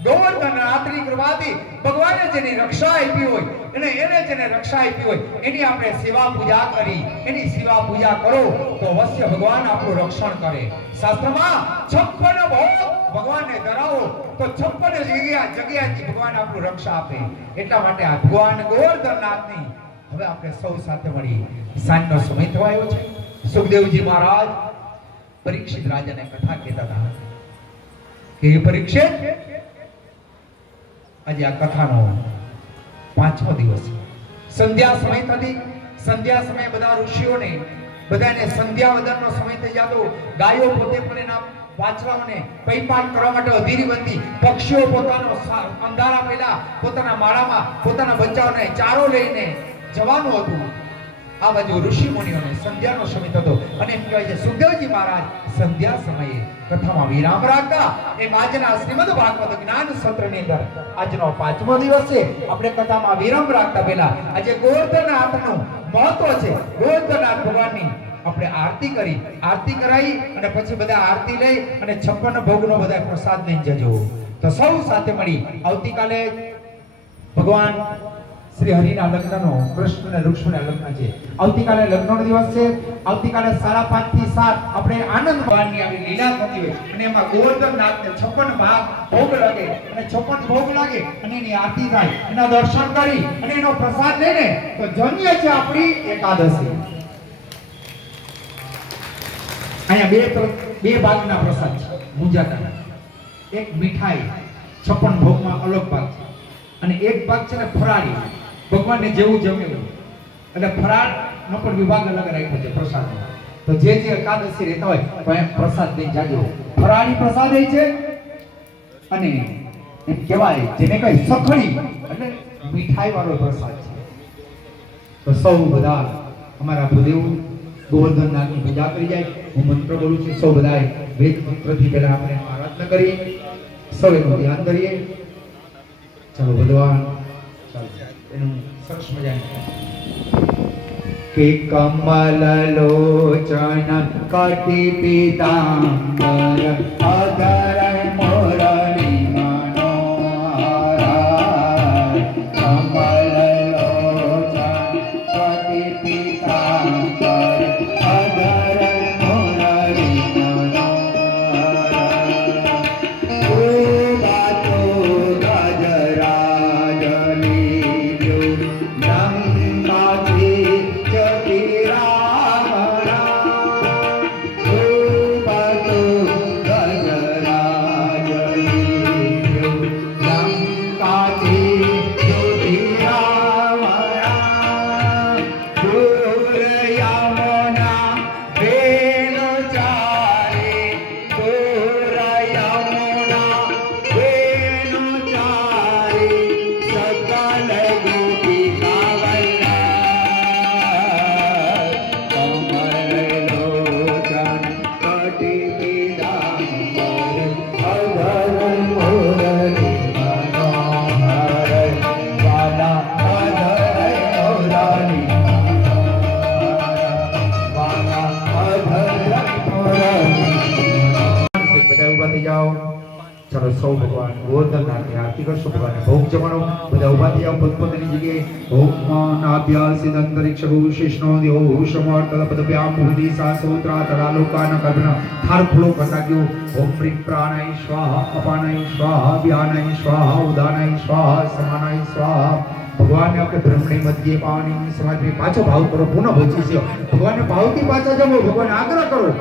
ગોવર્ધન રાત્રિ કૃપાથી ભગવાને જેની રક્ષા આપી હોય એને જેને રક્ષા આપી હોય એની આપણે સેવા પૂજા કરી, એની સેવા પૂજા કરો તો અવશ્ય ભગવાન આપણું રક્ષણ કરે. શાસ્ત્રમાં 56 ભોગ ભગવાનને ધરાવો તો 56 જગ્યાથી ભગવાન આપણું રક્ષા આપે. એટલા માટે આ ભગવાન ગોવર્ધનનાથની હવે આપણે સૌ સાથે મળી સાંજનો સમય થવા આવ્યો છે. સુખદેવજી મહારાજ પરીક્ષિત રાજાને કથા કહેતા હતા કે હે પરીક્ષિત, આજે આ કથાનો 5મો દિવસ, સંધ્યા સમય થતી. સંધ્યા સમયે બધા ઋષિઓને બધાને સંધ્યા વદનનો સમય થઈ જતો. ગાયો પોતે પણ એના વાછરાઓને પૈપાટ કરવા માટે અધીરી બનતી. પક્ષીઓ પોતાનો અંધારા પહેલા પોતાના માળામાં પોતાના બચ્ચાઓને ચારો લઈને જવાનું હતું. આ બાજુ ઋષિ મુનિઓને સંધ્યાનો સમય થતો અને એમ કહેવાય છે સુખદેવજી મહારાજ સંધ્યા સમયે કથામાં વિરામ રાખતા. એમ આજના શ્રીમદ ભાગવત જ્ઞાન સત્રની અંદર આજનો 5મો દિવસ છે. આપણે કથામાં વિરામ રાખતા પહેલા આજે ગોવર્ધનનાથનું મહત્વ છે. ગોવર્ધનનાથ ભગવાનની આપણે આરતી કરી, આરતી કરાવી અને પછી બધા આરતી લઈ અને 56 ભોગનો બધા પ્રસાદ લઈને જજો. તો સૌ સાથે મળી આવતીકાલે ભગવાન શ્રી હરિના લગ્નનો, કૃષ્ણ અને રુક્ષ્મણીના લગ્ન છે. આવતીકાલે લગ્નનો દિવસ છે. આવતીકાલે 5:30 થી 7 આપણે આનંદ ભગવાનની આવી લીલા થતી હોય અને એમાં ગોવર્ધનનાથને 56 ભાગ ભોગ લાગે અને 56 ભોગ લાગે અને એની આરતી થાય, એના દર્શન કરી અને એનો પ્રસાદ લઈને તો જન્ય છે આપણી એકાદશી. અહીંયા બે ભાગના પ્રસાદ છે મૂંઝાતા. એક મીઠાઈ 56 ભોગમાં અલગ ભાગ છે અને એક ભાગ છે ને ફરાળી, ભગવાનને જેવું જમ્યું એટલે ફરાળનો પણ વિભાગ અલગ રાખ્યો છે પ્રસાદનો. તો જે એકાદશી રહેતા હોય તો એમ પ્રસાદ લઈને જાજો. ફરાળી પ્રસાદ છે અને એમ કહેવાય જેને કઈ સખડી એટલે મીઠાઈ વાળો પ્રસાદ છે. તો સૌ બધા અમારા ભૂદેવ ગોવર્ધનનાથની પૂજા કરી જાય. હું મંત્ર બોલું છું, સૌ બધાએ વેદ મંત્રથી પહેલા આપણે આરાધના કરીએ, સૌ એનું ધ્યાન કરીએ. ચલો ભગવાન એનું સરસ મજાનું કે કમલ લોચન કટી પીતાંબર અધર મોરલી મનોહર કમલ લોચન કટી પીતાંબર અધર મોરલી ચાલો સૌ ભગવાન ગોવર્ધનનાથની આરતી કરશો. ભગવાનને ભોગ જમાડો. બધા ઉભા થઈ જાઓ પોતપોતાની જગ્યાએ. ઓમ નાભ્યાસિદ અંતરિક્ષ ભૂષિષ્ણો દેવો સમર્તદ પદભ્યામ ભૂતિ સાસોત્રા તરાલોકાન કલ્પના થાર ફૂલો કનાગ્યો. ઓમ પ્રીમ પ્રાણાય સ્વાહા અપાનાય સ્વાહા વ્યાનાય સ્વાહા ઉદાનાય સ્વાહા સમાનાય સ્વાહા. ભગવાનને આપણે બ્રહ્મણી મધ્યે પાવની સમાધિ પાછો ભાવ કરો. પુનઃ ભોજી છે ભગવાનને ભાવથી પાછા જમો. ભગવાન આગ્રહ કરો.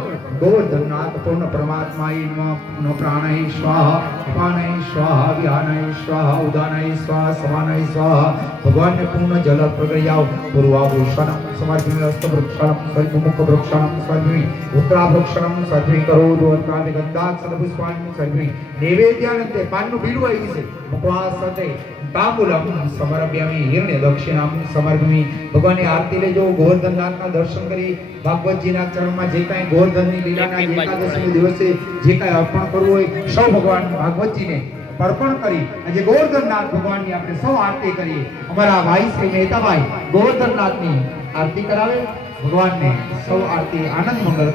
ગોવર્ધનનાથ પૂર્ણ પરમાત્માય નમઃ. પ્રાણાય સ્વાહા અપાનાય સ્વાહા વ્યાનાય સ્વાહા ઉદાનાય સ્વાહા સમાનાય સ્વાહા. ભગવાનને પૂર્ણ જલ પ્રગટ્યાવ. પૂર્વાભૂષણમ સમર્પયામિ હસ્તવૃક્ષણમ સર્વમુખવૃક્ષણમ સર્વમિ ઉત્તરાભૃક્ષણમ સર્વે કરોડો અર્કાદિ ગંધાક્ષર પુષ્પાણિ સર્વે નૈવેદ્યાનંતે પાનનું બીડું આવી છે. મુખવાસ સાથે તાંબૂલમ સમર્પયામિ હિરણ્ય દક્ષિણામ સમર્પયામિ. ભગવાનની આરતી લેજો. ગોવર્ધનનાથના દર્શન કરી ભાગવતજીના ચરણમાં જે કાંઈ ગોવર્ધનની લીલાના એકાદશીના દિવસે જે કાંઈ અર્પણ કરવું હોય સૌ ભગવાન ભાગવતજીને અર્પણ કરી આજે ગોવર્ધનનાથ ભગવાનની આપણે સૌ આરતી કરીએ. અમારા ભાઈ શ્રી મહેતાભાઈ ગોવર્ધનનાથની આરતી કરાવે. ભગવાનને સૌ આરતી આનંદ મંગળ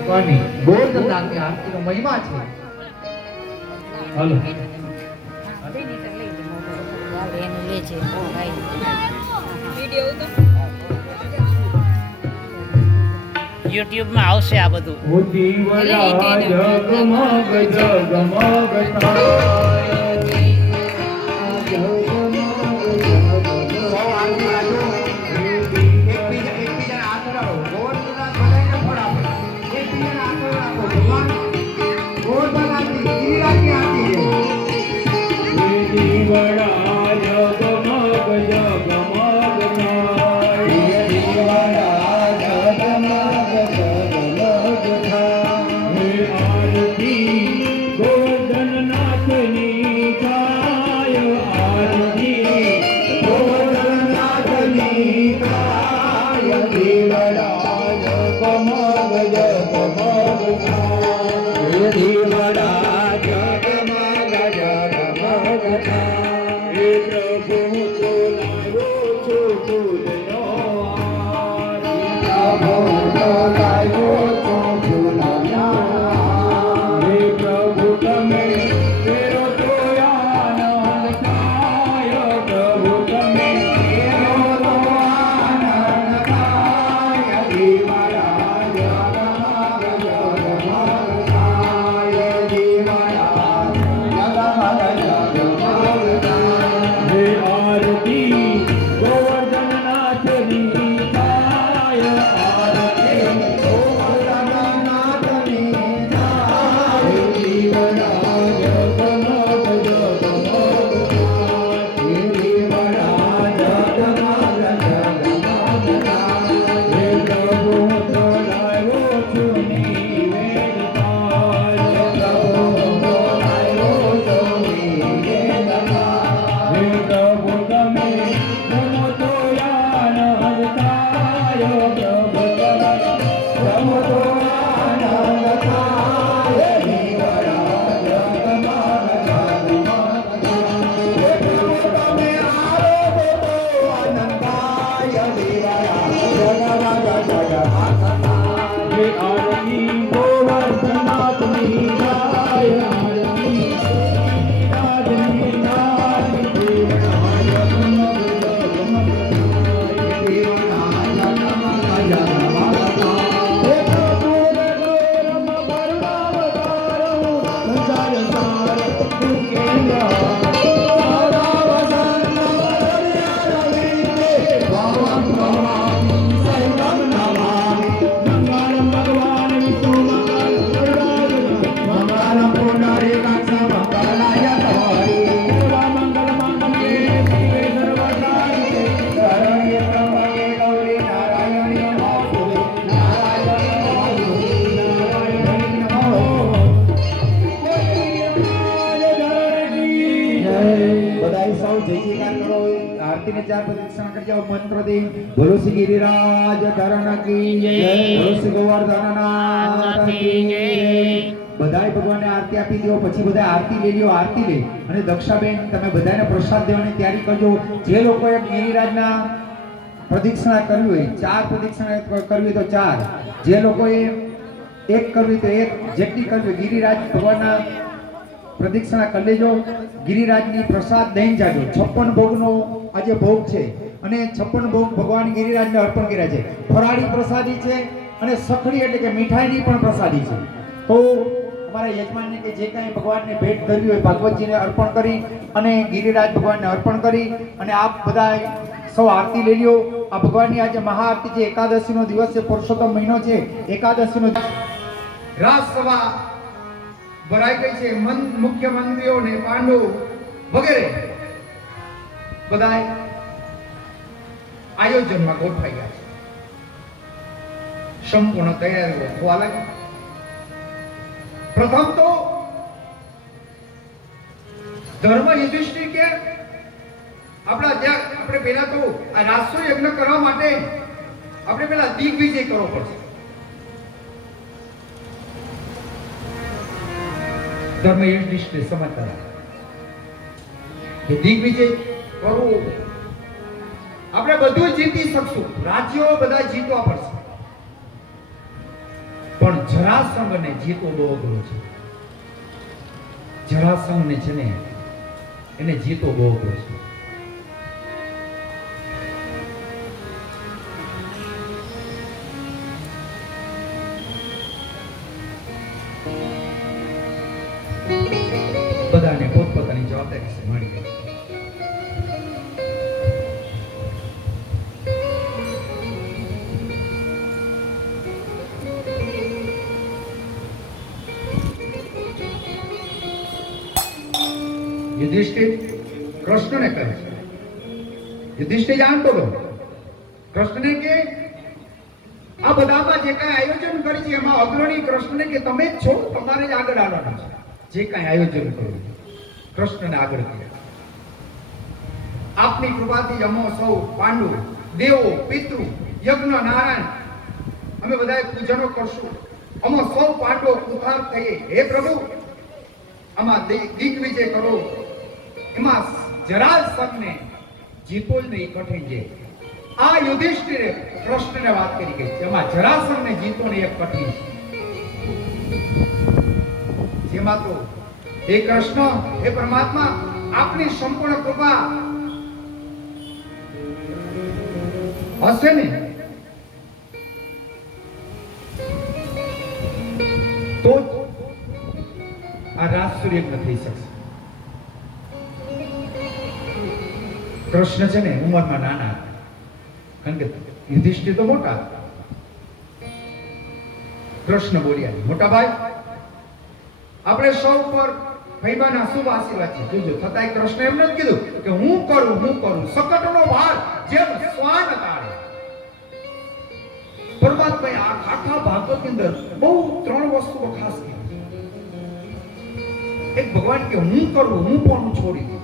ભગવાનની ગોવર્ધનનાથની આરતીનો મહિમા છે. હાલો YouTube માં આવશે આ બધું. દીવડા જગમગ જગમગ થાય. આરતીને ચાર પ્રદક્ષિણા કરી જાઓ. મંત્ર દે બોલો શ્રી ગિરિરાજ ધરણ કી જય. બોલો શ્રી ગોવર્ધનનાથ કી જય. બધાય ભગવાનને આરતી આપી દો. પછી બધા આરતી લઈ લ્યો. આરતી લે અને દક્ષાબેન તમે બધાને પ્રસાદ દેવાની તૈયારી કરજો. જે લોકોએ ગિરિરાજના પ્રદક્ષિણા કરવી હોય, ચાર પ્રદક્ષિણા કરવી હોય તો ચાર, જે લોકોએ એક કરવી તો એક, જેટલી કરવી ગિરિરાજ ભગવાનના પ્રદક્ષિણા કરી લેજો. ગિરિરાજની પ્રસાદ દહીં જાજો. 56 ભોગનો આજે ભોગ છે અને 56 ભોગ ભગવાન ગિરિરાજને અર્પણ કર્યા છે. ફરાળી પ્રસાદી છે અને સખડી એટલે કે મીઠાઈની પણ પ્રસાદી છે. તો અમારા યજમાનને કે જે કાંઈ ભગવાનને ભેટ ધરવી હોય ભાગવતજીને અર્પણ કરી અને ગિરિરાજ ભગવાનને અર્પણ કરી અને આપ બધા સૌ આરતી લઈ લ્યો. આ ભગવાનની આજે મહાઆરતી છે. એકાદશીનો દિવસ છે, પુરુષોત્તમ મહિનો છે. એકાદશીનો રાજસભા ભરાઈ ગઈ છે. મુખ્ય મંત્રીઓ ને પાંડવો વગેરે બધા આયોજનમાં ગોઠવાઈ ગયા છે. સંપૂર્ણ તૈયારીઓ થવા લાગી. પ્રથમ તો ધર્મ યુધિષ્ઠિર કે આપણે પહેલા તો આ રાષ્ટ્ર યજ્ઞ કરવા માટે આપણે પહેલા દિગ્વિજય કરવો પડશે. ધર્મ યુધિષ્ઠિર સમજતા કે દિગ્વિજય કરવું આપણે બધું જીતી શકશું, રાજ્યો બધા જીતવા પડશે, પણ જરાસંઘને જીતવો બહુ અઘરો છે. જરાસંઘને છે ને એને જીતવો બહુ અઘરો છે. બધાને પોતપોતાની જવાબદારી છે મળી ગઈ. યુધિષ્ઠિર કૃષ્ણને કહે છે. યુધિષ્ઠિર જાણતો હતો. કૃષ્ણને કે આ બધામાં જે કાંઈ આયોજન કરી છે એમાં અગ્રણી કૃષ્ણને કે તમે જ છો, તમારે જ આગળ આવવાનું છે. જે કાંઈ આયોજન કર્યું કૃષ્ણને આગળ કર્યા. આપની કૃપાથી અમો સૌ પાંડુ દેવો પિતૃ યજ્ઞ નારાયણ અમે બધાએ પૂજનો કરશું. અમો સૌ પાંડવો ઉદ્ધાર થઈએ. હે પ્રભુ આમાં દિગ્વિજય કરો. એમાં જરાસંઘને જીતો જ નહીં, કઠિન છે. આ યુધિષ્ઠિરે કૃષ્ણને વાત કરી ગઈ છે એમાં જરાસંઘને જીતો ને એક કઠિન છે. જેમાં તો હે કૃષ્ણ, હે પરમાત્મા, આપની સંપૂર્ણ કૃપા હશે ને તો આ રાજસૂર્ય થઈ શકશે. કૃષ્ણ છે ને ઉંમરમાં નાના, કારણ કે યુધિષ્ઠિર તો મોટા. કૃષ્ણ બોલ્યા, મોટા ભાઈ આપણે સૌ પર ફૈબાના શુભ આશીર્વાદ છે. જોજો છતાંય કૃષ્ણ એમ નથી કીધું કે હું કરું સકટનો ભાર જેમ શ્વાન તાળે. પરમાત્માએ આ આખા ભાગવતની અંદર બહુ 3 વસ્તુઓ ખાસ કીધી. એક ભગવાન કે હું કરું, હું પણ છોડી દઉં.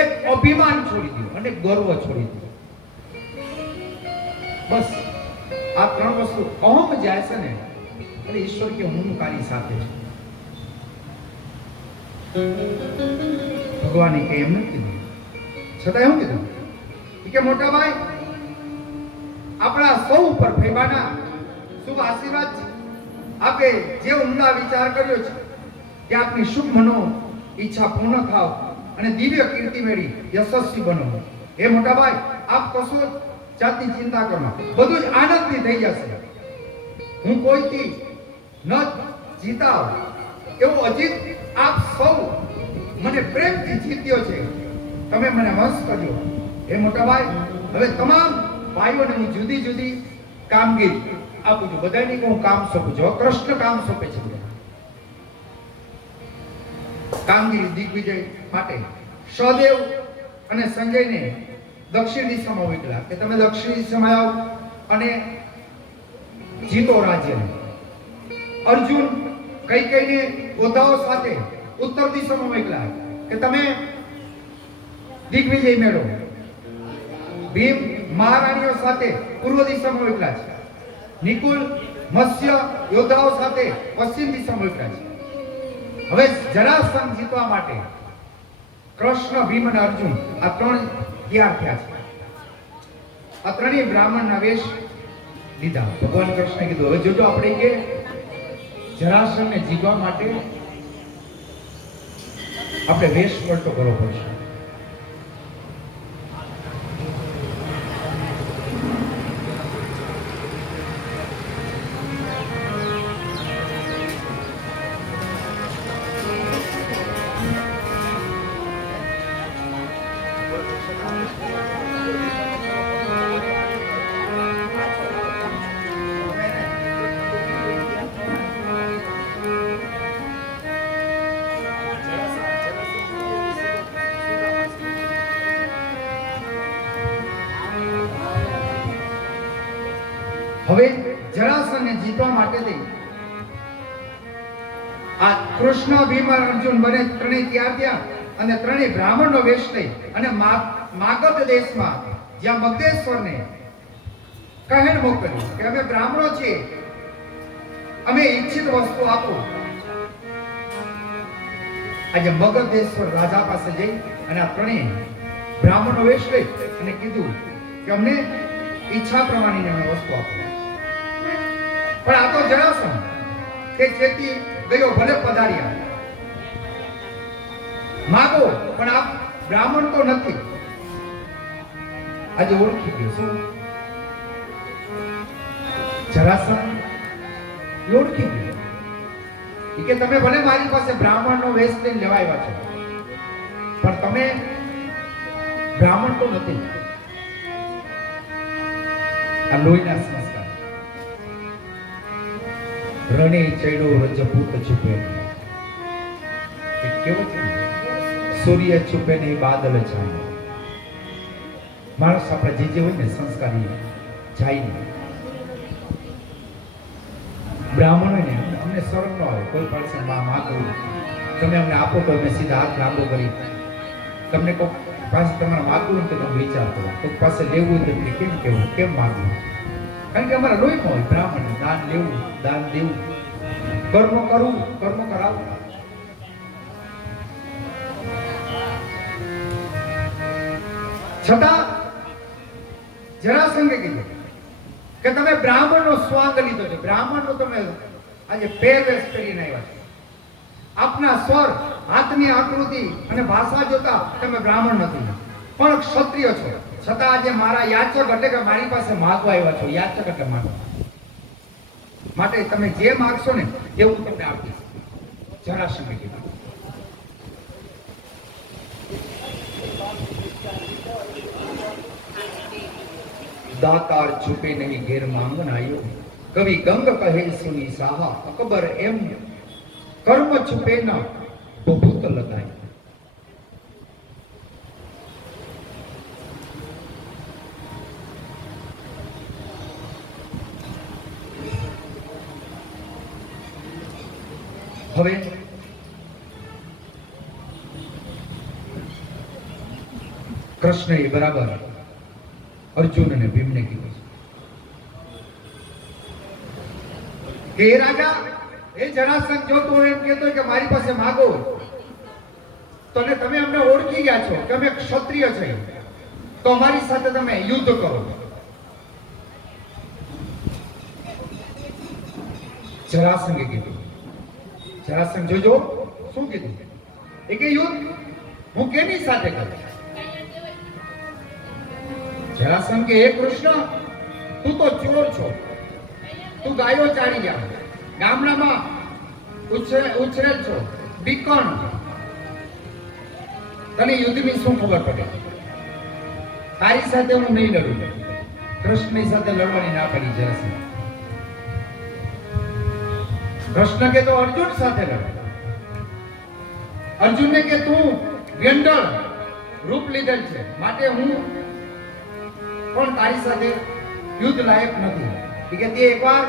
એક અભિમાન છોડી દઉં અને ગર્વ છોડી દઉં. બસ આ 3 વસ્તુ અહમ જાય છે ને એટલે ઈશ્વર કે હું તારી સાથે છું. ભગવાને કે એમ નથી કીધું, છતાં એવું કીધું કે મોટા ભાઈ આપણા સૌ ઉપર ફૈબાના શુભ આશીર્વાદ છે. આપે જે ઉમદા વિચાર કર્યો છે કે આપની શુભ મનો ઈચ્છા પૂર્ણ થાવ અને દિવ્ય કીર્તિ મેળવી યશસ્વી બનો. હે મોટા ભાઈ આપ કશો જાતની ચિંતા કરો, બધું જ આનંદથી થઈ જશે. હું કોઈથી ન જીતાવ એવું અજીત આપ સૌ મને પ્રેમથી જીત્યો છે. તમે મને વશ કરજો. હે મોટા ભાઈ હવે તમામ ભાઈઓને હું જુદી જુદી કામગીરી આપું છું. બધાને હું કામ સોંપું છું. કૃષ્ણ કામ સોંપે છે. કામગીરી દિગ્વિજય માટે સહદેવ અને સંજયને દક્ષિણ દિશામાં મોકલ્યા કે તમે દક્ષિણ દિશામાં આવો અને જીતો રાજ્યને. અર્જુન કૈકેયીને યોદ્ધાઓ સાથે ઉત્તર દિશામાં મોકલ્યા કે તમે દિગ્વિજય મેળવો. ભીમ મહારાણીઓ સાથે પૂર્વ દિશામાં મોકલ્યા છે. નિકુલ મત્સ્ય યોદ્ધાઓ સાથે પશ્ચિમ દિશામાં મોકલ્યા છે. હવે જરાસંઘ જીતવા માટે કૃષ્ણ, ભીમ અને અર્જુન આ 3 તૈયાર થયા છે. આ 3 બ્રાહ્મણના વેશ લીધા. ભગવાન કૃષ્ણે કીધું હવે જોજો આપણે કે જરાસંઘને જીતવા માટે આપણે વેશ પલટો કરવો પડશે. હવે જરાસંઘને જીતવા માટે થઈ આ કૃષ્ણ ભીમ અર્જુન બને ત્રણેય તૈયાર થયા અને ત્રણેય બ્રાહ્મણનો વેશ લઈ અને માગધ દેશમાં જ્યાં મગધેશ્વરને કહેણ મોકલ્યું કે અમે બ્રાહ્મણો છીએ, અમે ઈચ્છિત વસ્તુ આપો. આજે મગધેશ્વર રાજા પાસે જઈ અને આ ત્રણેય બ્રાહ્મણનો વેશ લઈ અને કીધું કે અમને ઈચ્છા પ્રમાણેની અમે વસ્તુ આપો. પણ આ તો જરાસંઘ કે જેથી ગયો ભલે પધાર્યા, માગો પણ આપ બ્રાહ્મણ તો નથી. આજે ઓળખી ગયો શું? જરાસંઘ ઓળખી ગયો કે તમે ભલે મારી પાસે બ્રાહ્મણનો વેશ લઈને લેવા આવ્યા છો, પણ તમે બ્રાહ્મણ તો નથી. આ લોહીના સંસ્કાર. રણે ચડ્યો રજપૂત છુપે, કેવો છે? સૂર્ય છુપે નહીં બાદલ જાય. માણસ આપણે જે હોય ને સંસ્કારી જાય નહીં. બ્રાહ્મણ હોય ને અમને શરમ ન આવે, કોઈ પાસે માગવું તમે અમને આપો તો અમે સીધા હાથ લાંબો કરી. તમને કોઈ પાસે તમારે માગવું હોય તો તમે વિચાર કરો, કોઈ પાસે લેવું હોય તો કેમ કેવું, કેમ માગવું? કારણ કે અમારા લોહીમાં હોય બ્રાહ્મણ દાન લેવું, દાન દેવું, કર્મ કરવું, કર્મ કરાવવું. છતાં જરાસંઘે કીધું કે તમે બ્રાહ્મણનો સ્વાંગ લીધો છે, બ્રાહ્મણનો તમે આજે પહેરવેશ કરીને આવ્યા છો. આપના સ્વર, હાથની આકૃતિ અને ભાષા જોતા તમે બ્રાહ્મણ નથી પણ ક્ષત્રિય છો. છતાં આજે મારા યાચક એટલે કે મારી પાસે માગવા આવ્યા છો. યાચક એટલે માગવા માટે તમે જે માગશો ને એવું તમને આપીશ. જરાસંઘે કીધું. દાતાર છુપે નહીં ઘેર માંગન આયો, કવિ ગંગ કહે સુની સાહા, અકબર એમ કર્મ છુપે ના બહુત લગાય. હવે કૃષ્ણએ બરાબર અર્જુન અને ભીમને કીધું કે હે રાજા, એ જરાસંઘ જો તું એમ કહેતો કે મારી પાસે માગો તો ને તમે અમને ઓળખી ગયા છો કે અમે ક્ષત્રિય છે, તો અમારી સાથે તમે યુદ્ધ કરો. જરાસંઘે કીધું. જરાસંઘ જોજો શું કીધું? એ કે યુદ્ધ હું કેની સાથે કરું? જરાસંઘ કે હે કૃષ્ણ, તું તો ચોર છો, તું ગાયો ચારી ગયા, ગામડામાં ઉછરેલ છો, બીકણ, તને યુદ્ધની શું ખબર પડે? તારી સાથે હું નહીં લડું. કૃષ્ણની સાથે લડવાની ના પડી જરાસંઘ. કૃષ્ણ કે તો અર્જુન સાથે લડ. અર્જુનને કે તું વ્યંઢળ રૂપ લીધેલ છે, માટે હું પણ તારી સાથે યુદ્ધ લાયક નથી. કે તે એકવાર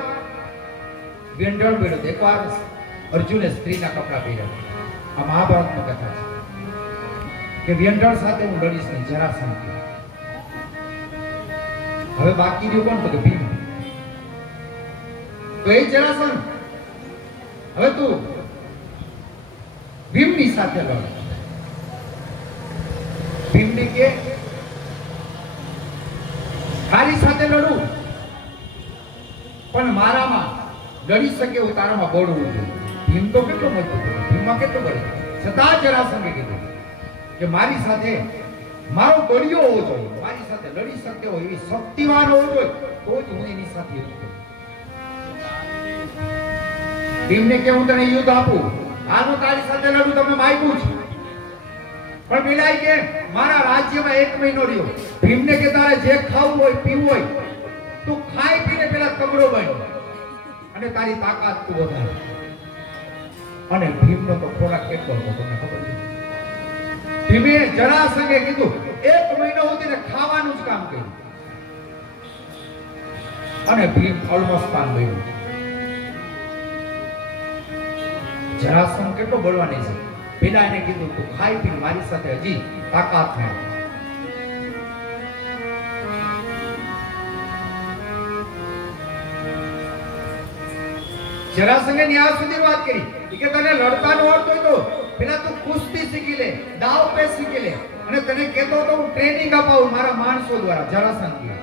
વ્યંઢળ પહેર્યો, એકવાર અર્જુને સ્ત્રીના કપડા પહેર્યા. આ મહાભારતની કથા છે કે વ્યંઢળ સાથે હું લડીશ નહીં. જરાસંઘ. હવે બાકી રહ્યું કોણ? તો કે ભીમ. તો એ જરાસંઘ, હવે તું ભીમની સાથે લડ. ભીમને કે તારી સાથે લડું પણ મારામાં લડી શકે એવું તારામાં બળ હોવું જોઈએ. ભીમ તો કેટલો મજબૂત હતો, ભીમમાં કેટલો બળ. છતાં જરાસંઘે કીધું કે મારી સાથે મારો ગળિયો હોવો જોઈએ, મારી સાથે લડી શકે હોય એવી શક્તિવાન હોવો જોઈએ, તો જ હું એની સાથે યુદ્ધ કરું. ભીમને કે હું તને યુદ્ધ આપું, આનો તારી સાથે લડું, તમે માગ્યું છે. પણ પેલા કે મારા રાજ્યમાં 1 મહિનો રહ્યો. ભીમને કે તારે જે ખાવું હોય પીવું હોય તું ખાઈ પીને પેલા તગડો બન અને તારી તાકાત તું વધારે. અને ભીમનો તો ખોરાક કેટલો હતો તમને ખબર છે? ભીમે જરાસંઘે કીધું 1 મહિનો સુધી ને ખાવાનું જ કામ કર્યું અને ભીમ અલમસ્તાન બન્યું. જરાસંઘ કેટલો બળવાની છે. પેલા એને કીધું તું ખાઈ પીને મારી સાથે હજી તાકાત મેળવ. જરાસંઘે ન્યાય સુધી વાત કરી કે તને લડતાનો આવડતો હોય તો પેલા તું કુસ્તી શીખી લે, દાવ પેચ શીખી લે, અને તને કહેતો તો હું ટ્રેનિંગ અપાવું મારા માણસો દ્વારા. જરાસંઘ કહે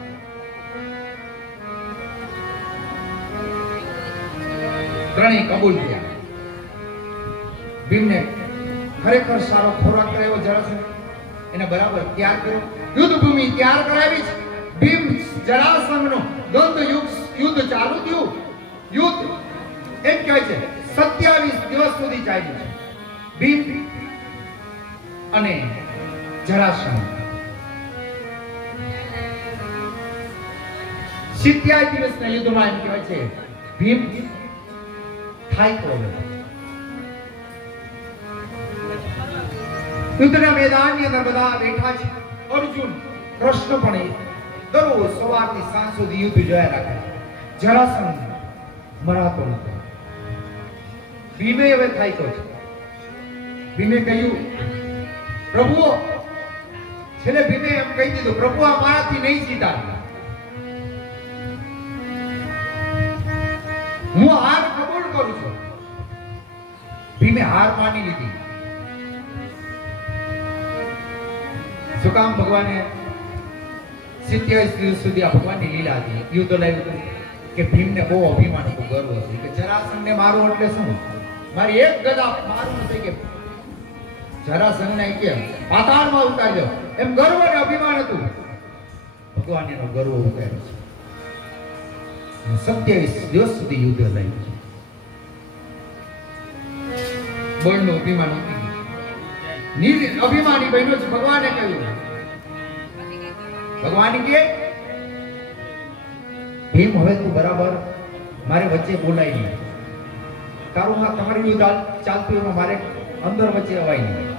ત્રણેય કબૂલ થયા. ભીમને ખરેખર સારો ખોરાક કરાવ્યો જરાસંઘ, એને બરાબર તૈયાર કર્યો, યુદ્ધ ભૂમિ તૈયાર કરાવી છે. ભીમ જરાસંઘનો દ્વંદ્વ યુદ્ધ ચાલુ થયું. યુદ્ધ એમ કહે છે 27 દિવસ સુધી ચાલ્યું છે. ભીમ અને જરાસંઘ 27 દિવસના યુદ્ધમાં એમ કહેવાય છે ભીમ થાક્યો હતો. યુદ્ધના મેદાનની અંદર બધા બેઠા છે. અર્જુન, કૃષ્ણ પણ દરરોજ સવારથી સાંજ સુધી યુદ્ધ જોયા રાખે. જરાસંઘ મરાતો નથી. ભીમે હવે થાક્યો છે. ભીમે કહ્યું પ્રભુ, છેલ્લે ભીમે એમ કહી દીધું પ્રભુ આ મારાથી નહીં જીતાય, હું હાર કબૂલ કરું છું. ભીમે હાર માની લીધી. શું કામ? ભગવાને 27 દિવસ સુધી આ ભગવાનની લીલા હતી. યુદ્ધ લાવ્યું કે ભીમને બહુ અભિમાન હતું, ગર્વ હતું કે જરાસંઘને મારું એટલે શું, મારી એક ગદા મારું નથી કે જરાસંઘને કે પાતાળમાં ઉતાર્યો, એમ ગર્વ અને અભિમાન હતું. ભગવાન એનો ગર્વ ઉતાર્યો છે. 27 દિવસ સુધી યુદ્ધ લાવ્યું છે. બળનું અભિમાન ઉતરી ગયું. અભિમાની બન્યો છે. ભગવાને કહ્યું, ભગવાન કે ભીમ હવે તું બરાબર મારે વચ્ચે બોલાય નહીં. તારું હા તમારી યુદ્ધ ચાલતું એમાં મારે અંદર વચ્ચે અવાય નહીં.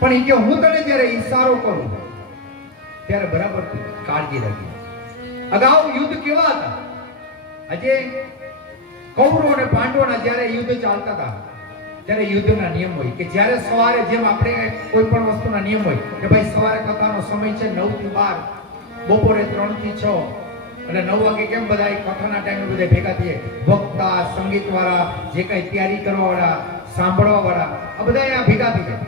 પણ એ કે હું તને જ્યારે ઈશારો કરું ત્યારે બરાબર કાળજી રાખી. અગાઉ યુદ્ધ કેવા હતા? આજે કૌરવ અને પાંડવોના જ્યારે યુદ્ધ ચાલતા હતા ત્યારે યુદ્ધના નિયમ હોય કે જ્યારે સવારે જેમ આપણે કોઈ પણ વસ્તુના નિયમ હોય કે ભાઈ સવારે કથાનો સમય છે 9 થી 12, બપોરે 3 થી 6 અને 9 વાગે કેમ બધા કથાના ટાઈમે બધા ભેગા થઈએ, વક્તા, સંગીત વાળા, જે કઈ તૈયારી કરવા વાળા, સાંભળવા વાળા, આ બધા અહીંયા ભેગા થઈ જાય.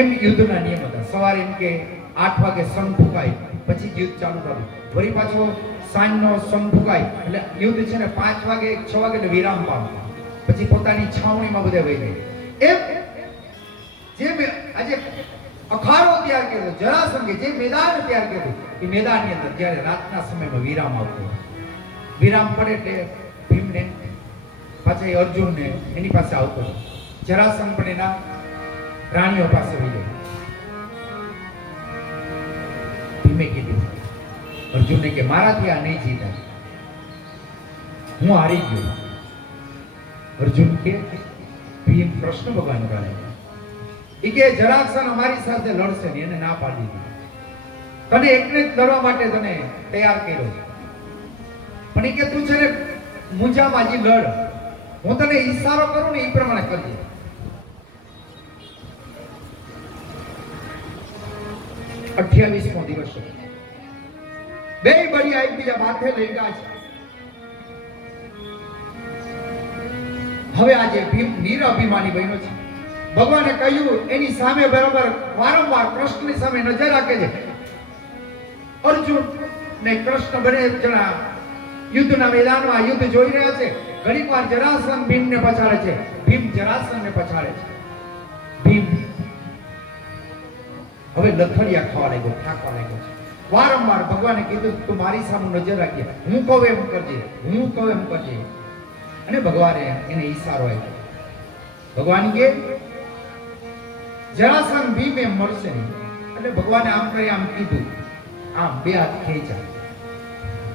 એમ યુદ્ધના નિયમ હતા. સવારે એમ કે 8 વાગે સંગ ફૂંકાય પછી યુદ્ધ ચાલુ થયું. વળી પાછો સાંજનો સંગ ફૂંકાય એટલે યુદ્ધ છે ને 5 વાગે 6 વાગે એટલે વિરામ પામે. પછી પોતાની છાવણીમાં બધા વહી જાય. એમ જે આજે અખાડો તૈયાર કર્યો જરાસંઘે, જે મેદાન તૈયાર કર્યું એ મેદાનની અંદર જ્યારે રાતના સમયમાં વિરામ આવતો, વિરામ પડે એટલે ભીમને પાછા અર્જુનને એની પાસે આવતો. જરાસંઘ પણ એના રાણીઓ પાસે વહી જાય. ભીમે કીધું અર્જુનને કે મારાથી આ નહીં જીતાય, હું હારી ગયો. અર્જુન કે ભીમ કૃષ્ણ ભગવાન કરે એ કે જરાસંઘ અમારી સાથે લડશે ને, એને ના પાડી દીધી. તને એકને જ લડવા માટે તને તૈયાર કર્યો પણ એ કે તું છે ને મુંજામાં જી લડ, હું તને ઈશારો કરું ને એ પ્રમાણે કરજે. અઠ્યાવીસમો દિવસ બે બળિયા એકબીજા માથે લઈ ગયા છે. હવે આજે ભીમ નિરઅભિમાની બન્યો છે. ભગવાને કહ્યું એની સામે બરાબર વારંવાર કૃષ્ણની સામે નજર રાખે છે. અર્જુન ને કૃષ્ણ બંને જણા યુદ્ધના મેદાનમાં યુદ્ધ જોઈ રહ્યા છે. ઘણીક વાર જરાસંઘ ભીમને પછાડે છે, ભીમ જરાસંઘને પછાડે છે. ભીમ હવે લથડિયા ખાવા લાગ્યો, થાકવા લાગ્યો છે. વારંવાર ભગવાને કીધું તું મારી સામે નજર રાખજે, હું કહું એમ કરજે, હું કહું એમ કરજે. અને ભગવાને એને ઈશારો આપ્યો. ભગવાન કે જરાસંઘ ભીમ એમ મળશે નહીં. એટલે ભગવાને આમ કરી આમ કીધું, આમ બે હાથ ખેંચ્યા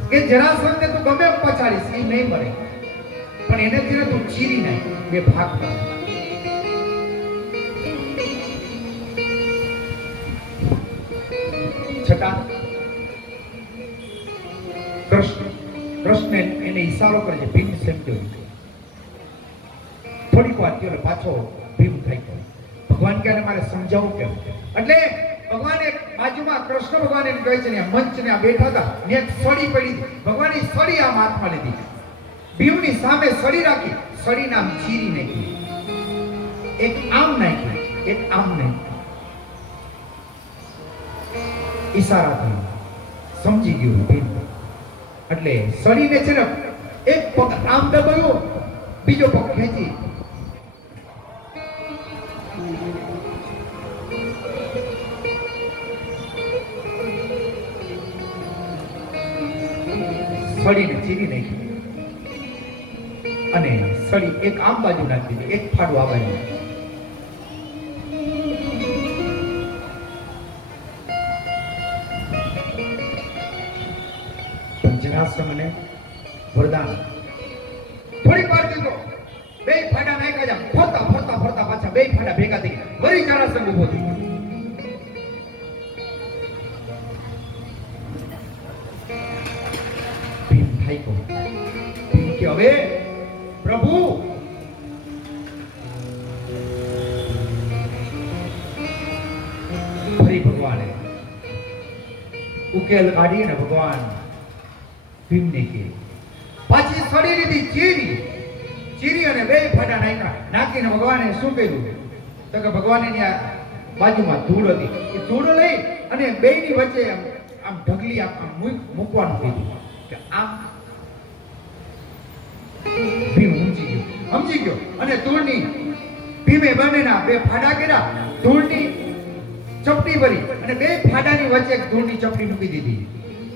કે જરાસંઘને તું ગમે એમ પછાડીશ, એ નહીં મરે, પણ એને તીરે તું ચીરી નાખ, બે ભાગ કર. છતાં કૃષ્ણ એને ઈશારો કરે છે. ભીમ સમજ્યો. થોડીક વાર થયો પાછો ભીમ થઈ ગયો. ભગવાન કહે મારે સમજાવવું કેમ? એટલે ભગવાન એક બાજુમાં કૃષ્ણ ભગવાન એમ કહે છે ને મંચ ને આ બેઠા હતા ને એક સળી પડી હતી. ભગવાન એ સળી આમ હાથમાં લીધી, ભીમની સામે સળી રાખી, સળી નામ ચીરી નાખી. એક આમ નાખી, એક આમ નાખી. ઈશારાથી સમજી ગયું ભીમ. એટલે સળીને છે ને એક પગ આમ દબાવ્યો, બીજો પગ ખેંચી સળીને ચીરી નાખી અને સળી એક આમ બાજુ નાખી દીધી, એક ફાડું આ બાજુ. જરાસંઘને વરદાન થોડીક વાર દીધો, બે ફાડા નાખ્યા જા, ફરતા ફરતા ફરતા પાછા બે ફાડા ભેગા થઈ વળી જરાસંઘ ઉભો થઈ ગયો. ભીમ થાક્યો. ભીમ કે હવે પ્રભુ ફરી ભગવાને ઉકેલ કાઢીને ભગવાન ભીમને કે પાછી સળી લીધી, ચીરી અને બે ફાડા નાખીને ભગવાને શું કર્યું? તો કે ભગવાને બાજુમાં ધૂળ હતી, એ ધૂળ લઈ અને બેયની વચ્ચે આમ ઢગલી આમ મૂકવાનું કીધું કે આમ. ભીમ સમજી ગયો અને ધૂળની ભીમે બંનેના બે ફાડા કર્યા, ધૂળની ચપટી ભરી અને બે ફાડાની વચ્ચે એક ધૂળની ચપટી મૂકી દીધી.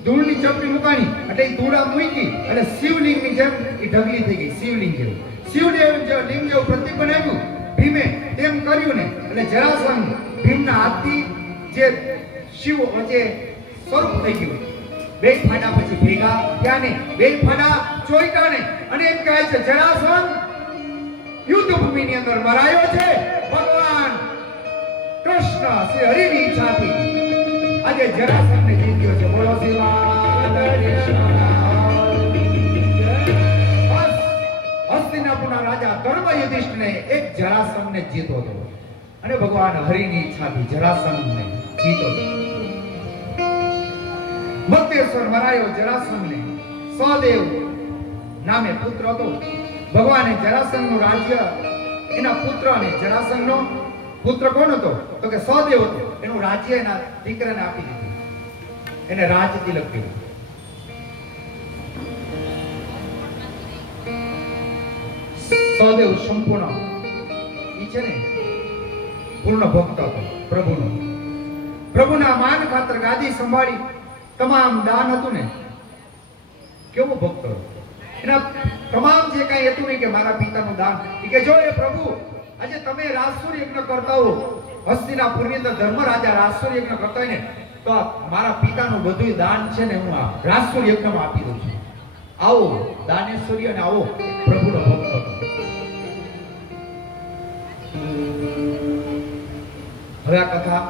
ધૂળની ચપટી મુકાણી એટલે એ ધૂળા મૂકી એટલે શિવલિંગની જેમ એ ઢગલી થઈ ગઈ. શિવલિંગ જેવું લિંગ જેવું પ્રતીક બનાવ્યું. ભીમે તેમ કર્યું ને એટલે જરાસંઘ ભીમના હાથથી જે શિવ વચ્ચે સ્વરૂપ થઈ ગયું. બે ફાડા પછી ભેગા થયા ને બે ફાડા ચોઈટા ને અને એમ કહે છે જરાસંઘ યુદ્ધ ભૂમિની અંદર મરાયો છે. ભગવાન કૃષ્ણ શ્રી હરિની ઈચ્છાથી આજે જરાસંઘને જીત્યો છે. બોલો હસ્તિનાપુરના રાજા ધર્મ યુધિષ્ઠિરને એક જરાસંઘને જીતો હતો અને ભગવાન હરિની ઈચ્છાથી જરાસંઘને જીતો હતો. મત્સ્યેશ્વર મરાયો જરાસંઘને. સહદેવ નામે પુત્ર હતો. ભગવાને જરાસંઘનું રાજ્ય એના પુત્ર અને જરાસંઘનો પુત્ર કોણ હતો? તો કે સહદેવ હતો. એનું રાજ્ય એના દીકરાને આપી દીધું, એને રાજ તિલક કર્યું. સહદેવ સંપૂર્ણ ઈ છે ને પૂર્ણ ભક્ત હતો પ્રભુનો. પ્રભુના માન ખાતર ગાદી સંભાળી તમામ દાન હતું ને. કેવો ભક્ત હતો! એના તમામ જે કાંઈ હતું ને કે મારા પિતાનું દાન, કે જો એ પ્રભુ આજે તમે રાસુર યજ્ઞ કરતા હો, હસ્તિનાપુરની અંદર ધર્મરાજા રાસુર યજ્ઞ કરતા હોય ને, તો મારા પિતાનું બધું દાન છે ને હું આ રાસુર યજ્ઞમાં આપી દઉં છું. આવો દાનેશ્વરી અને આવો પ્રભુનો ભક્ત હતો. હવે આ કથા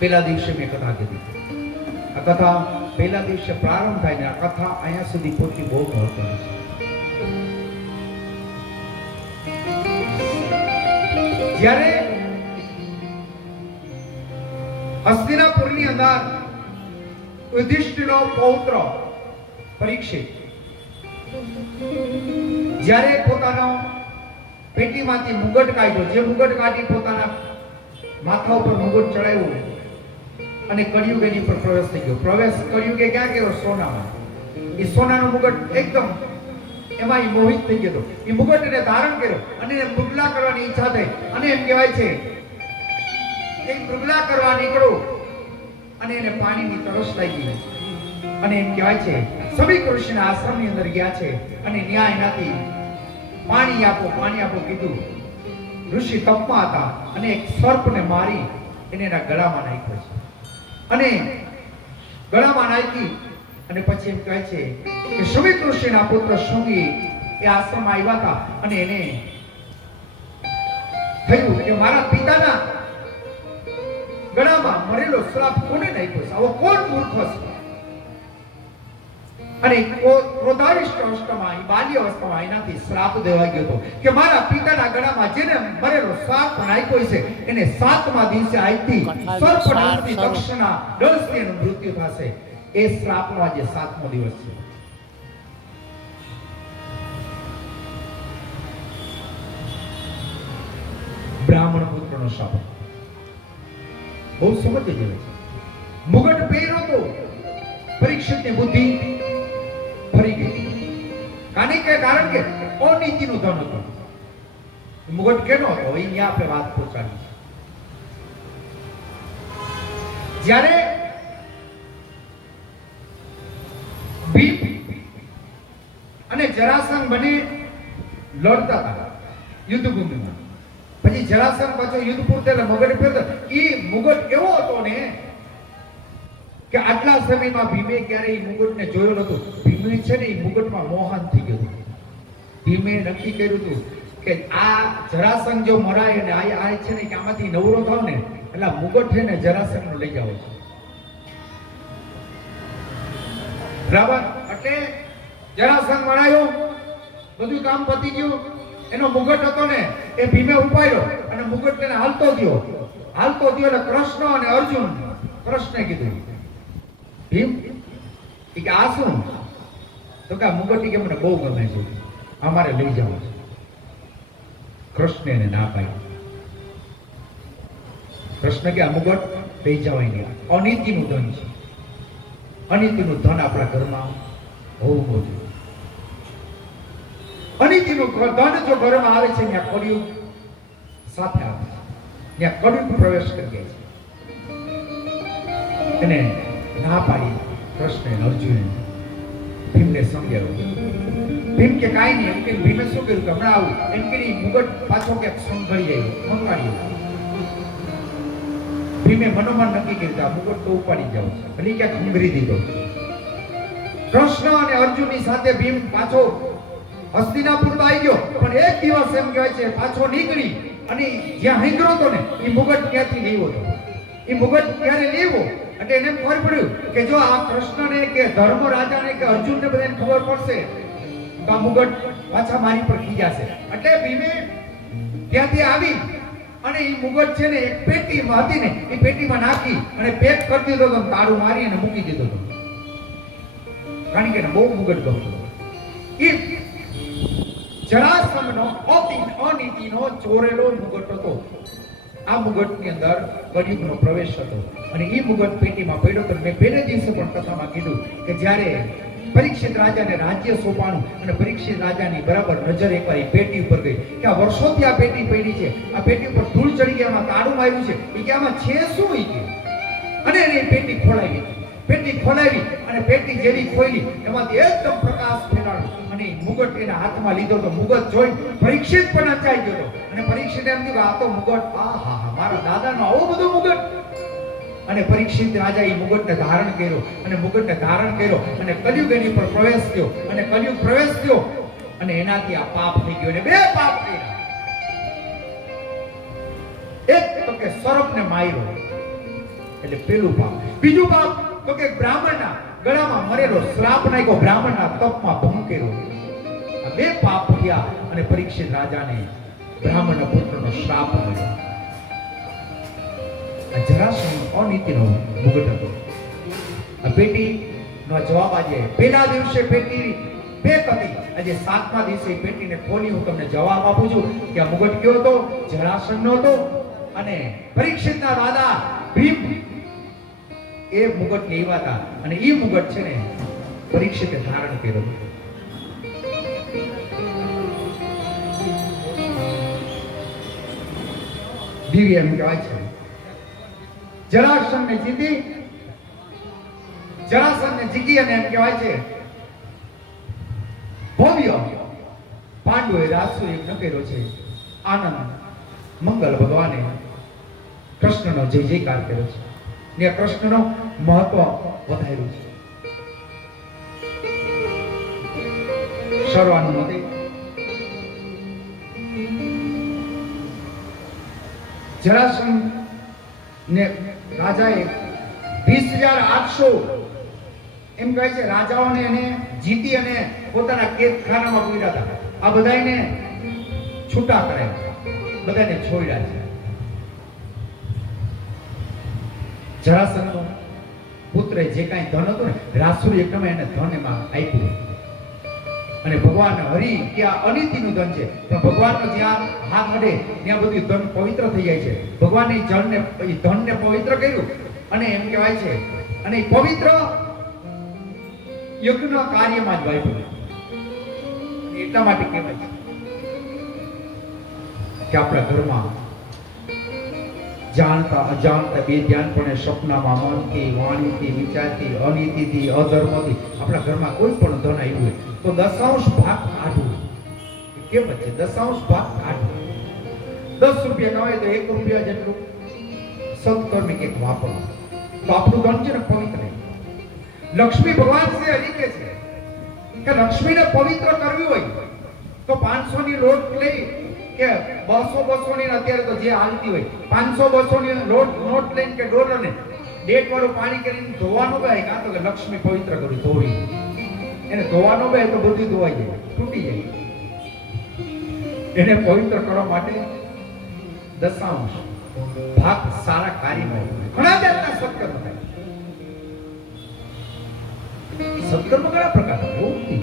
પહેલા દિવસે મેં કથા કીધી. આ કથા પહેલા દિવસે પ્રારંભ થાય ને આ કથા અહીંયા સુધી પહોંચી બહુ મહત્વની છે. જ્યારે હસ્તિનાપુરની અંદર યુધિષ્ઠિરનો પૌત્ર પરીક્ષિત જ્યારે પોતાનો પેટીમાંથી મુગટ કાઢ્યો, જે મુગટ કાઢી પોતાના માથા ઉપર મુગટ ચડાવ્યું અને કળિયુગ એની પર પ્રવેશ થઈ ગયો. પ્રવેશ કળિયુગે ક્યાં કર્યો? સોનામાં. એ સોનાનો મુગટ એકદમ એમાં ઈ મોહિત થઈ ગયો. એ મુગટ એને ધારણ કર્યો અને એને મૃગલા કરવાની ઈચ્છા થઈ અને એમ કહેવાય છે એક મૃગલા કરવા નીકળ્યો અને એને પાણીની તરસ લાગી અને એમ કહેવાય છે સભી ઋષિના આશ્રમની અંદર ગયા છે અને ન્યાય એનાથી પાણી આપો કીધું. ઋષિ તપમાં હતા અને એક સર્પને મારી એને એના ગળામાં નાખ્યો છે અને ગળામાં નાખી અને પછી એમ કહે છે કે સભી ઋષિના પુત્ર શૃંગી એ આશ્રમમાં આવ્યા હતા અને એને થયું કે મારા પિતાના ગળામાં મરેલો શ્રાપ કોને નાખ્યો છે? આવો કોણ મૂર્ખ છે? અને ક્રોધાવિષ્ટ અવસ્થામાં, બાલ્ય અવસ્થામાં એનાથી શ્રાપ દેવાઈ ગયો હતો કે મારા પિતાના ગળામાં જેને મરેલો શ્રાપ નાખ્યો છે એને 7મા દિવસે આજથી સર્પદંશની દક્ષના દંશથી એનું મૃત્યુ થશે. એ શ્રાપનો આજે 7મો દિવસ છે. બ્રાહ્મણ પુત્રનો શ્રાપ બહુ સમજવી જેવું છે. મુગટ પહેર્યો તો પરીક્ષિતની બુદ્ધિ ફરી ગઈ. કારણ કે અનીતિનું ધન હતું. મુગટ કેનો હતો? અહીંયા આપણે વાત પહોંચાડી. જ્યારે ભીમ અને જરાસંઘ બને લડતા હતા યુદ્ધભૂમિમાં. પછી જરાસંઘ પાછો યુદ્ધ પૂરતો એટલે મુગટ પહેરતો. એ મુગટ એવો હતો ને કે આટલા સમયમાં ભીમે ક્યારેય મુગટને જોયો નતો. ભીમે છે ને એ મુગટમાં મોહન થઈ ગયો. ભીમે નક્કી કર્યું હતું કે આ જરાસંઘ જો મરાય અને આ છે ને કે આમાંથી નવરો થાવ ને એટલે મુગટ છે ને જરાસંઘનો લઈ જાવ છે. બરાબર? એટલે જરાસંઘ મરાયો, બધું કામ પતી ગયું. એનો મુગટ હતો ને એ ભીમે ઉપાડ્યો અને મુગટ તેને હાલતો ગયો એટલે કૃષ્ણ અને અર્જુન કૃષ્ણે કીધું ભીમ કે આ શું? તો કે આ મુગટ કે મને બહુ ગમે છે, અમારે લઈ જાવ છે. કૃષ્ણે એને ના પાડી. કૃષ્ણ કે આ મુગટ લઈ જવાય નહીં, અનીતિનું ધન છે. અનીતિનું ધન આપણા ઘરમાં હોવું જોઈએ. અનીતિનું ધન જો ઘરમાં આવે છે ત્યાં કળિયુગ સાથે આવે છે, ત્યાં કળિયુગ પ્રવેશ કરી જાય છે. એને ના પાડી કૃષ્ણ અર્જુને ભીમને સમજાવ્યું. ભીમ કે કાંઈ નહીં. એમ કે ભીમે શું કર્યું કે હમણાં આવું એમ કે મુગટ પાછો ક્યાંક સંઘળી આવ્યો, મંગાડ્યો. ભીમે મનોમન નક્કી કર્યું આ મુગટ તો ઉપાડી જાવ છે, ભલે ક્યાંક સંઘરી દીધો. કૃષ્ણ અને અર્જુનની સાથે ભીમ પાછો હસ્તિનાપુરમાં આવી ગયો. પણ એક દિવસ એમ કહેવાય છે પાછો નીકળી અને જ્યાં હિંગરો હતો ને એ મુગટ ક્યાંથી લેવો હતો. એ મુગટ ક્યારે લેવો એટલે એને ખબર પડ્યું કે જો આ કૃષ્ણને કે ધર્મ રાજાને કે અર્જુનને બધાને ખબર પડશે તો આ મુગટ પાછા મારી પર ખીજાશે. એટલે ભીમે ત્યાંથી આવી અને એ મુગટ છે ને એક પેટીમાં હતી ને એ પેટીમાં નાખી અને પેક કરી દીધો હતો, તાળું મારી અને મૂકી દીધો હતો. કારણ કે બહુ મુગટ ગમતો. એ જરાસંઘનો અનીતિનો ચોરેલો મુગટ હતો. આ મુગટની અંદર કળિયુગનો પ્રવેશ હતો અને એ મુગટ પેટીમાં પડ્યો હતો. મેં પહેલે દિવસે પણ કથામાં કીધું કે જ્યારે પરીક્ષિત રાજાને રાજ્ય સોંપાણું અને પરીક્ષિત રાજાની બરાબર નજર એકવાર એ પેટી ઉપર ગઈ કે આ વર્ષોથી આ પેટી પડી છે, આ પેટી ઉપર ધૂળ ચડી ગયા, આમાં તાળું માર્યું છે, એ કે આમાં છે શું? એ કે અને એને પેટી ખોલાવી. પેટી ખોલાવી અને પેટી જેવી ખોલી એમાંથી એકદમ પ્રકાશ ફેલાયો અને મુગટ એના હાથમાં લીધો તો મુગટ જોઈ પરીક્ષિત પણ અંજાઈ ગયો અને પરીક્ષિત એમ કીધું આ તો મુગટ, આહા મારા દાદાનો આવો બધો મુગટ. અને પરીક્ષિત રાજા એ મુગટને ધારણ કર્યો અને મુગટને ધારણ કર્યો અને કળિયુગ એની પર પ્રવેશ થયો અને કળિયુગ પ્રવેશ થયો અને એનાથી આ પાપ થઈ ગયો અને બે પાપ કર્યા. એક તો કે સર્પને માર્યો એટલે પેલું પાપ. બીજું પાપ તો કે બ્રાહ્મણના ગળામાં મરેલો શ્રાપ નાખ્યો, બ્રાહ્મણના તપમાં ભંગ કર્યો. આ બે પાપ થયા અને પરીક્ષિત રાજાને બ્રાહ્મણના પુત્રનો શ્રાપ મળ્યો. આ જરાસંઘ અનીતિનો મુગટ હતો. આ પેટીનો જવાબ આજે પહેલા દિવસે પેટી પેક હતી. આજે 7મા દિવસે પેટીને ખોલી હું તમને જવાબ આપું છું કે આ મુગટ કયો હતો? જરાસંઘનો હતો. અને પરીક્ષિતના દાદા ભીમ એ મુગટ લેવા હતા અને એ મુગટ છે ને પરીક્ષિતે ધારણ કર્યો. દિવ્ય એમ કહેવાય છે જરાસંઘને જીતી અને એમ કહેવાય છે ભવ્ય પાંડવોએ રાસુ યજ્ઞ કર્યો છે. આનંદ મંગલ ભગવાને કૃષ્ણનો જય જયકાર કર્યો છે ને કૃષ્ણનો મહત્વ વધાર્યું છે. સર્વાનુમતે જરાસંઘ ને રાજાએ 20,800 એમ કહે છે રાજાઓને એને જીતી અને પોતાના કેદખાનામાં પૂર્યા હતા. આ બધાને છૂટા કરાયા, બધાને છોડ્યા છે. જરાસંઘનો પુત્રે જે કાંઈ ધન હતું ને રાસુર યજ્ઞમાં એને ધન એમાં આપ્યું. અને ભગવાન હરિ કે આ અનિતિનું ધન છે પણ ભગવાનનો જ્યાં હાથ અડે ત્યાં બધું ધન પવિત્ર થઈ જાય છે. ભગવાને ધનને પવિત્ર કર્યું અને એમ કહેવાય છે અને એ પવિત્ર યજ્ઞના કાર્યમાં જ વાપર્યું. એટલા માટે કહેવાય છે કે આપણા ઘરમાં જાણતા અજાણતા બે ધ્યાનપણે સપનામાં મનથી વાણીથી વિચારથી અનીતિથી અધર્મથી આપણા ઘરમાં કોઈ પણ ધન આવ્યું હોય તો 10 ભાગ કાઢવું. કેમ છે 10 ભાગ કાઢવું? 10 રૂપિયા કમાય તો 1 રૂપિયા જેટલું સત્કર્મી કંઈક વાપરવું તો આપણું ધન છે ને પવિત્ર. લક્ષ્મી ભગવાન છે હરી કે છે કે લક્ષ્મીને પવિત્ર કરવી હોય તો 500 ની લોટ લઈ કે 200 ની અત્યારે તો જે હાલતી હોય 500 ની નોટ લઈને કે ડોલરને ડેટ વાળું પાણી કરીને ધોવાનું ગાય કાં તો કે લક્ષ્મી પવિત્ર કરવી ધોવી એને ધોવાનો બે તો બધું ધોવાઈ જાય, તૂટી જાય. એને પવિત્ર કરવા માટે 10 ભાગ સારા કાર્યમાં ઘણા જાતના સત્કર્મ થાય. સત્કર્મ ઘણા પ્રકારના હોય.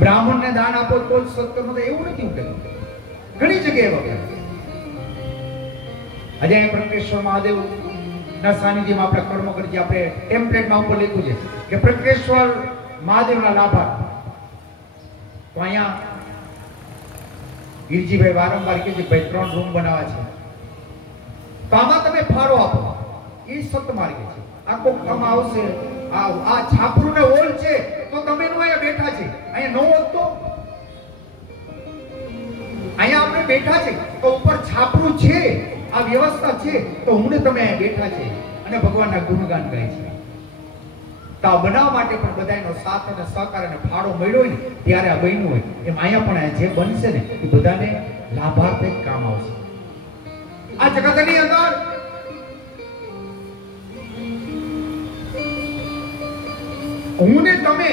બ્રાહ્મણને દાન આપો તો જ સત્કર્મ થાય એવું નથી. ઘણી જગ્યાએ વગેરે આજે પ્રત્યેશ્વર મહાદેવ ના સાનિધ્યમાં આપણે કર્મ કરીએ. આપણે ટેમ્પલેટમાં ઉપર લખ્યું છે કે પ્રત્યેશ્વર મહાદેવના લાભાર્થ. તો અહીંયા ગિરજીભાઈ વારંવાર કહે છે ભાઈ 3 રૂમ બનાવવા છે તો આમાં તમે ફાળો આપો. એ સત્માર્ગ છે. આ કોક કામ આવશે આ છાપરુને હોલ છે તો તમે નો અહીંયા બેઠા છે. અહીંયા નો હોત તો અહીંયા આપણે બેઠા છે તો ઉપર છાપરું છે, આ વ્યવસ્થા છે તો હું ને તમે અહીંયા બેઠા છે અને ભગવાનના ગુણગાન ગાય છે. તો આ બનાવવા માટે પણ બધાનો સાથ અને સહકાર અને ફાળો મળ્યો હોય ને ત્યારે આ બન્યું હોય. એમ અહીંયા પણ જે બનશે ને એ બધાને લાભાર્થે કામ આવશે. આ જગતની અંદર હું ને તમે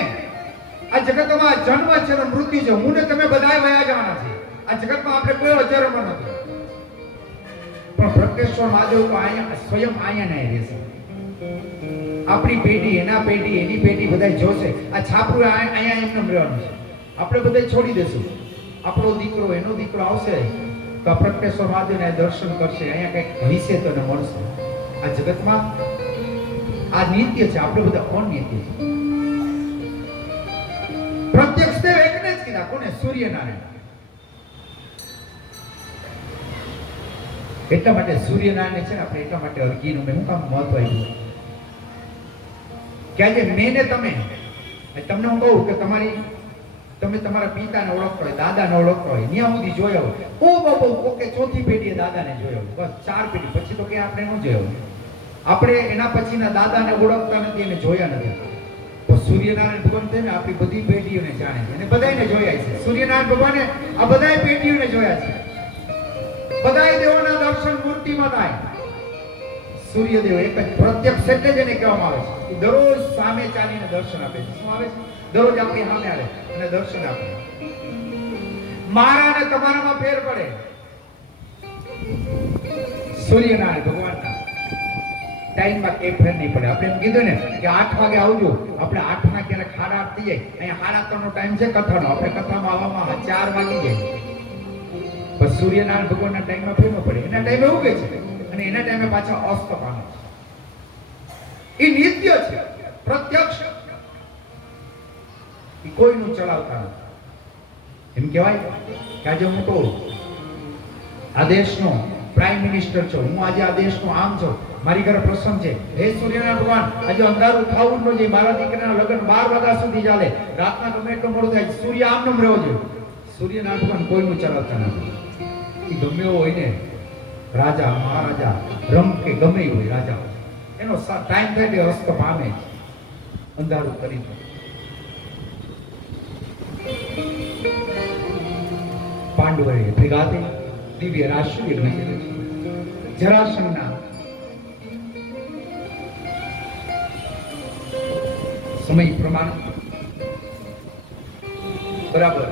આ જગતમાં જન્મ છે અને મૃત્યુ છે. હું ને તમે બધા વયા જવાના છે. આ જગતમાં આપણે કોઈ અજરમાં નથી. પણ પ્રત્યેશ્વર મહાદેવ તો અહીંયા સ્વયં અહીંયા ને રહેશે. આપણી પેઢી એના પેઢી એની પેઢી બધા જોશે. આ છાપરું અહીંયા એમને રહેવાનું છે. આપણે બધા છોડી દેશું. આપણો દીકરો એનો દીકરો આવશે તો આ પ્રત્યેશ્વર મહાદેવને દર્શન કરશે. અહીંયા કંઈક વિશે તો ને મળશે. આ જગતમાં આ નિત્ય છે. આપણે બધા અનિત્ય છે. પ્રત્યક્ષ દેવ એકને જ કીધા. કોને? સૂર્યનારાયણ. એટલા માટે સૂર્યનારાયણ છે ને આપણે એટલા માટે અર્ઘીનું મેં શું કામ મહત્વ આપ્યું કે આજે મેં ને તમે તમને હું કહું કે તમે તમારા પિતાને ઓળખતા હોય, દાદાને ઓળખતા હોય, ત્યાં સુધી જોયા હોય. બહુ ઓકે ચોથી પેઢીએ દાદાને જોયા હોય. બસ 4 પેઢી પછી તો ક્યાં આપણે ન જોયા હોય. આપણે એના પછીના દાદાને ઓળખતા નથી, એને જોયા નથી. તો સૂર્યનારાયણ ભગવાન છે ને આપણી બધી પેઢીઓને જાણે છે અને બધાને જોયા છે. સૂર્યનારાયણ ભગવાને આ બધાય પેઢીઓને જોયા છે. બધાય દેવોના દર્શન મૂર્તિમાં થાય. સૂર્યદેવ એક જ પ્રત્યક્ષ એટલે જ એને કહેવામાં આવે છે. દરરોજ સામે ચાલીને દર્શન આપે છે. શું આવે છે? દરરોજ આપણી સામે આવે અને દર્શન આપે. મારા અને તમારામાં ફેર પડે. સૂર્યનારાયણ ભગવાનના ટાઈમમાં કઈ ફેર નહીં પડે. આપણે એમ કીધું ને કે 8 વાગે આવજો, આપણે 8 ના ક્યારેક 8:30 થઈ જાય. અહીંયા 3:30 નો ટાઈમ છે કથાનો, આપણે કથામાં આવવામાં 4 વાગી જાય. પણ સૂર્યનારાયણ ભગવાનના ટાઈમમાં ફેર ન પડે, એના ટાઈમે ઉગે છે અને એના ટાઈમે પાછા અસ્ત પામે છે. એ નિત્ય છે, પ્રત્યક્ષ. એ કોઈનું ચલાવતા નથી. એમ કહેવાય કે આજે હું તો આ દેશનો પ્રાઇમ મિનિસ્ટર છું, હું આજે આ દેશનો આમ છું, મારી ઘરે પ્રસંગ છે, હે સૂર્યનારાયણ ભગવાન આજે અંધારું થવું જ ન જોઈએ, મારા દીકરાના લગ્ન 12 વાગ્યા સુધી ચાલે, રાતના ગમે એટલું મોડું થાય, સૂર્ય આમ નમ રહેવો જોઈએ. સૂર્યનારાયણ ભગવાન કોઈનું ચલાવતા નથી. એ ગમે એવો હોય ને, રાજા મહારાજા રમ કે ગમે એ હોય રાજા, એનો ટાઈમ થાય એટલે અસ્ત પામે જ, અંધારું કરી દે. પાંડવોએ ભેગા થઈ દિવ્ય રાશિ રચી. જરાસંઘના સમય પ્રમાણે બરાબર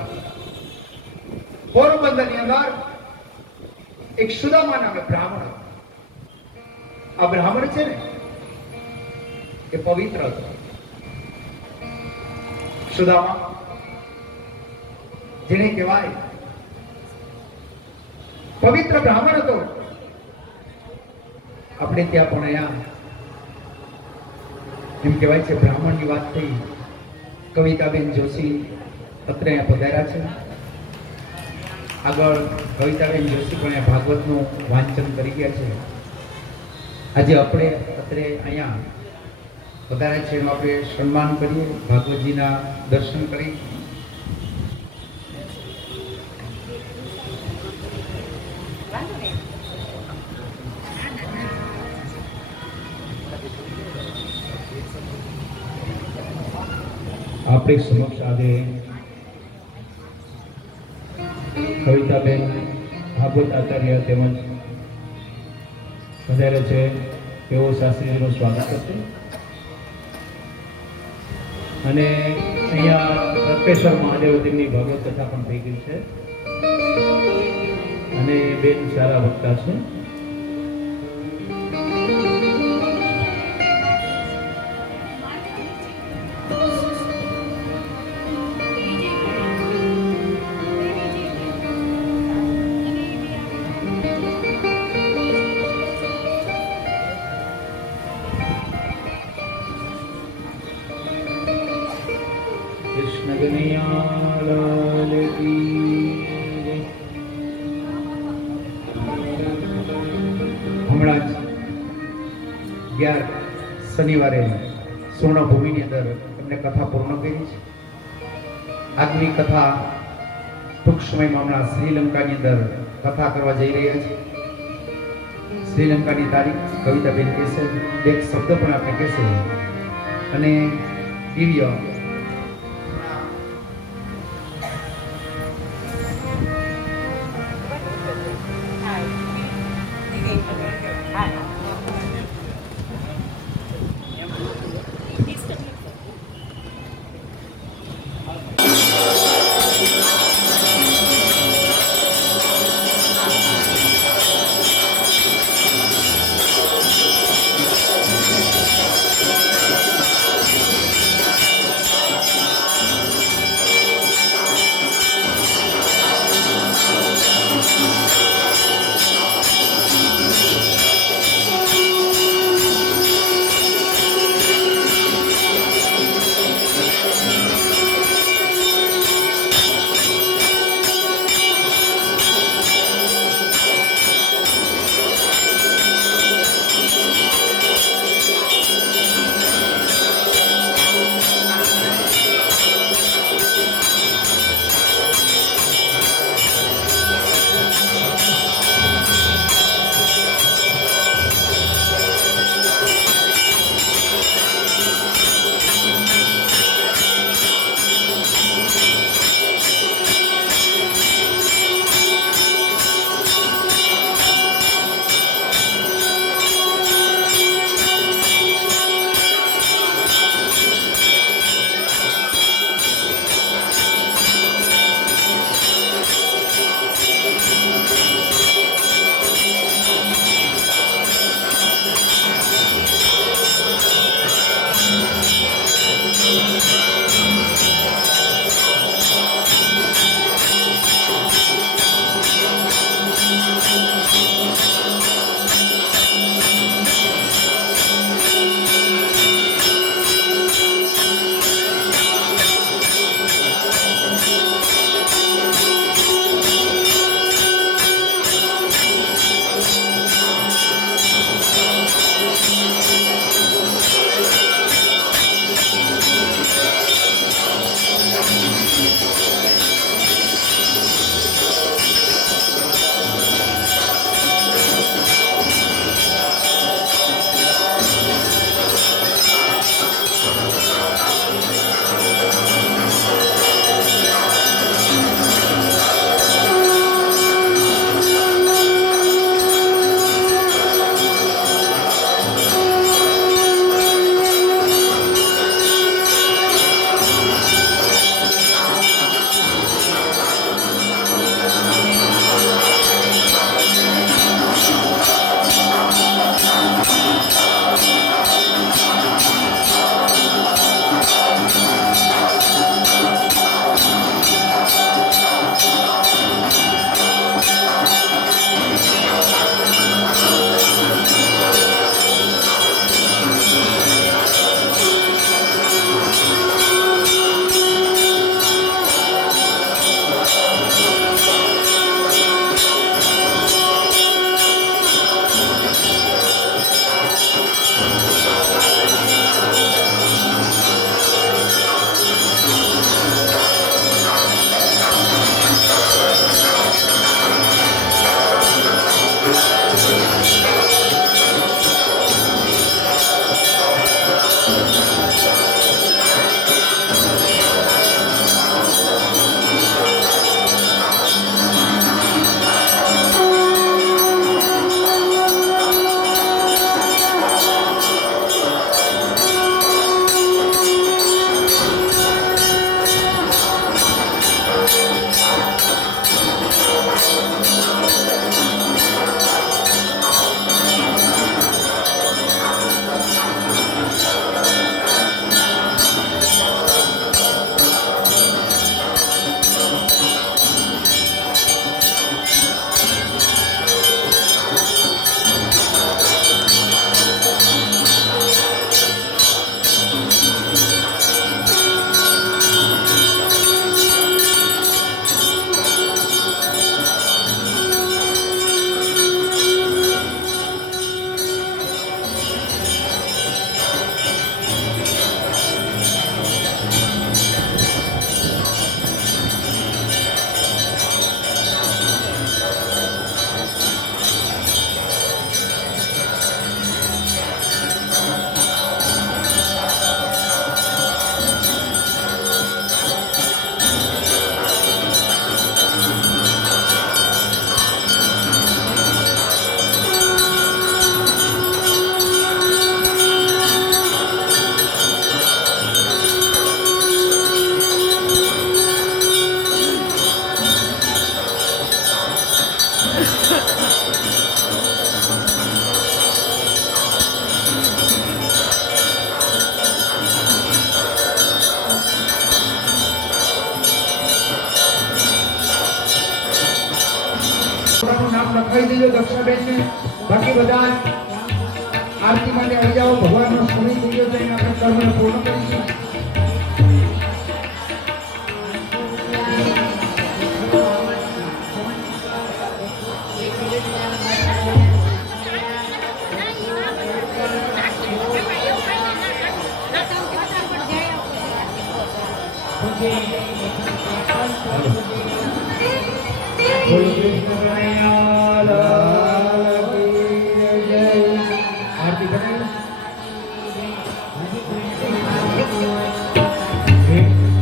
પોરબંદરની અંદર એક સુદામા નામે બ્રાહ્મણ હતો. આ બ્રાહ્મણ છે ને એ પવિત્ર હતો. સુદામા જેને કહેવાય પવિત્ર બ્રાહ્મણ હતો. આપણે ત્યાં પણ અહીંયા એમ કહેવાય છે બ્રાહ્મણની વાત થઈ. કવિતાબેન જોશી અત્રે અહીંયા પધાર્યા છે. આગળ કવિતાબેન જોશી પણ અહીંયા ભાગવતનું વાંચન કરી ગયા છે. આજે આપણે અત્રે અહીંયા પધાર્યા છે, એનું આપણે સન્માન કરીએ, ભાગવતજીના દર્શન કરી. આપણી સમક્ષ આજે કવિતાબેન ભાગવત આચાર્ય તેમજ પધારે છે, તેઓ શાસ્ત્રીજીનું સ્વાગત કરશે. અને અહીંયા રત્નેશ્વર મહાદેવ તેમની ભાગવત કથા પણ થઈ ગઈ છે અને બેન સારા વક્તા છે. કૃષ્ણ કનૈયા લાલ કી જય. હમણાં જ 11 શનિવારે સુવર્ણભૂમિની અંદર એમને કથા પૂર્ણ કરી છે. આગની કથા ટૂંક સમયમાં હમણાં શ્રીલંકાની અંદર કથા કરવા જઈ રહ્યા છે. શ્રીલંકાની તારીખ કવિતાબેન કહેશે, એક શબ્દ પણ આપણે કહેશે. અને દિવ્ય પોતાનું નામ લખાઈ દેજો દક્ષાબેન ને. બાકી બધા આરતી માટે આવી જાઓ. ભગવાનનો સમય થઈ ગયો છે, એને આપણે કર્મને પૂર્ણ કરીશું. બોલો કૃષ્ણ કનૈયા લાલ કી જય. આરતી કરી.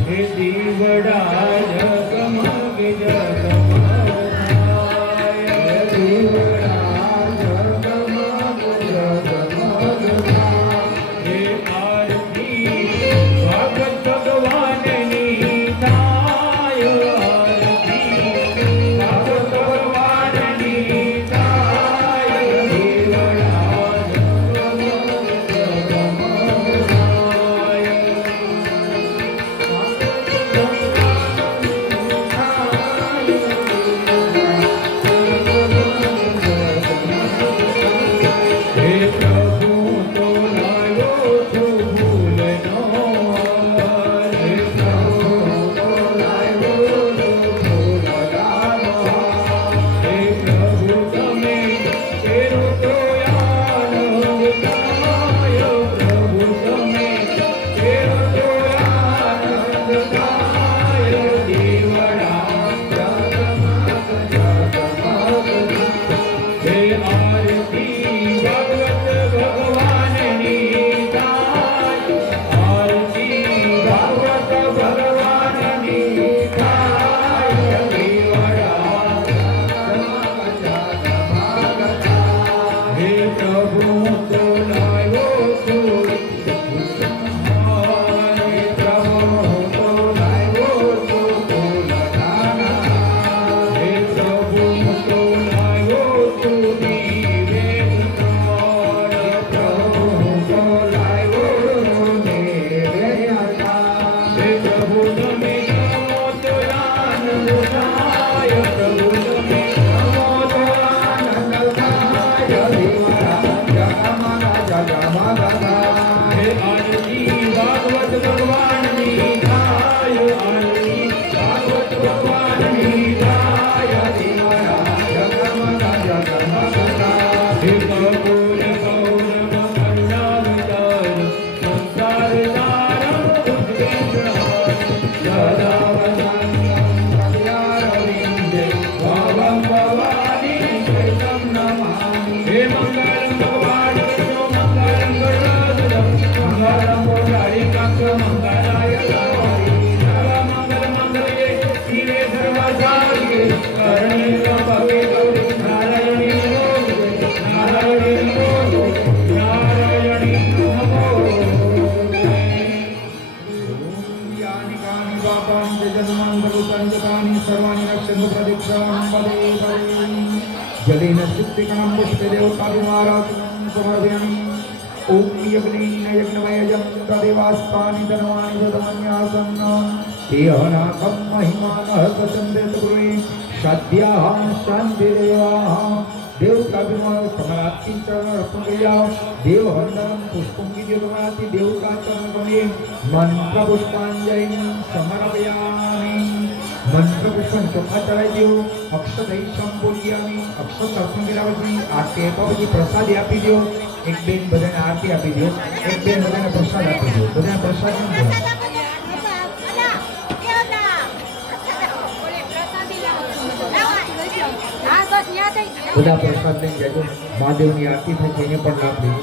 હે દીવડા જગમગ જગમગાય, દીવડા જગમગ જગમગાય. હે આરતી ભગત ભગવાનની થાય, जलेन सिद्धिकां पुष्पदेवताभिमाराधनं समर्पयामि। ॐ यज्ञेन यज्ञमयजं तदेवास्तानि धर्माणि ददाम्यासन् तेहनाकं महिमानः सचन्द्रतपुरे सद्याः शान्तिरेवाः देवताभिमान समरात्ति चरण अर्पण किया देववंदनं पुष्पं कीजिए देवता चरण गणे मंत्र पुष्पांजलि समर्पयामि। मंत्र पुष्पं ચોખા ચડાવી દો અક્ષતૈ સંપૂર્યામિ અક્ષત અર્પણ કર્યા પછી આ ટેપા પછી પ્રસાદ આપી દો એક બેન બધાને આરતી આપી દો એક બેન બધાને પ્રસાદ આપી દો બધાને પ્રસાદ આપી દો બધા પ્રસાદ લઈને જજો મહાદેવની આરતી થાય છે એને પણ લાભ લેજો।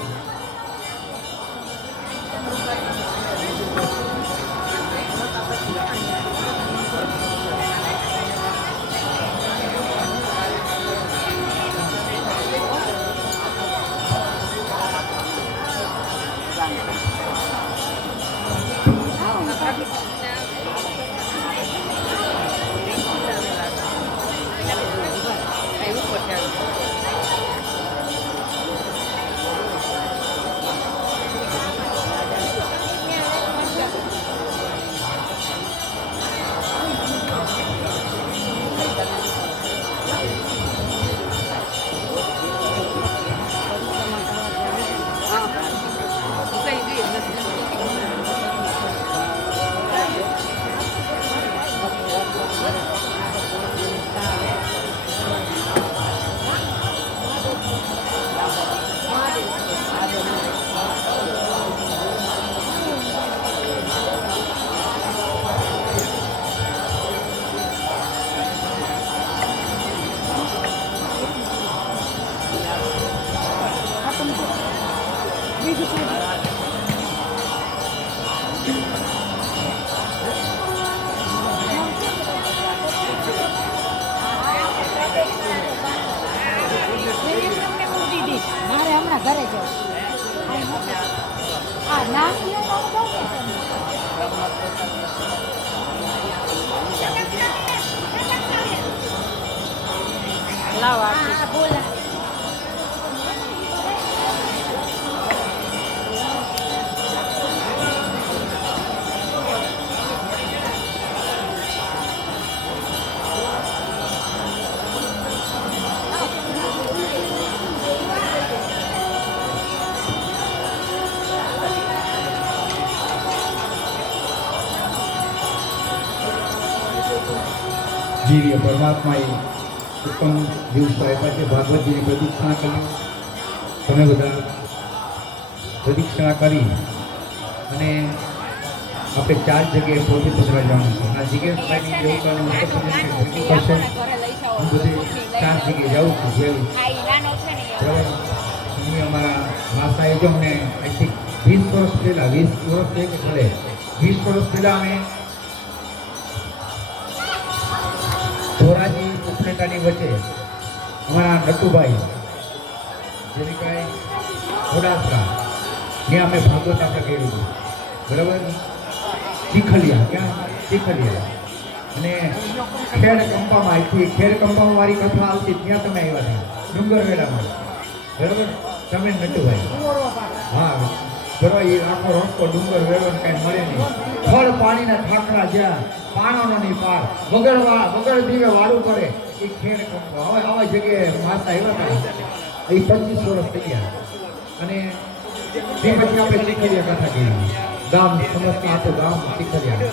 લાવ આરતી. જીવીએ પરમાત્માએ ઉત્તમ દિવસો આપ્યા છે. ભાગવતજીની પ્રદક્ષિણા કરી, તમે બધા પ્રદક્ષિણા કરી અને આપણે 4 જગ્યાએ પોતે પધરા જવાનું છે. આ જિજ્ઞેશભાઈની દેવતાને ઉત્તર પ્રદેશની ભેટી કરશે. હું બધે 4 જગ્યાએ જાઉં છું. બરાબર. હું અમારા માસાએ જો અમને આજથી 20 વર્ષ પહેલાં 20 વર્ષ કે ભલે 20 વર્ષ પહેલાં અમે ધોરાજી ઉપનેટાની વચ્ચે અમારા નટુભાઈ જેવીભાઈ ઘોડાસરા ત્યાં અમે ભાગવત આપણે કર્યું હતું. બરાબર. ચીખલિયા, ક્યાં ચીખલિયા, અને ખેડ કંપામાં આવી ખેડ કંપામાં મારી કથા આવતી ત્યાં તમે આવ્યા હતા ડુંગરવેડામાં. બરાબર. તમે નટુભાઈ, હા બરાબર. એ આખો રસ્તો ડુંગર વેળો કાંઈ મળે નહીં. ફળ પાણીના ઠાકરા જ્યાં પાણોનો ની પાર વગર દીવે વાળું કરે એ ખેડ કંપો. હવે આવા જગ્યાએ માતા આવ્યા હતા. એ 25 વર્ષ થઈ ગયા. અને તે પછી આપણે ચીખલિયા કથા કરી. ગામ સમજતા આખું ગામ ચીખલિયા.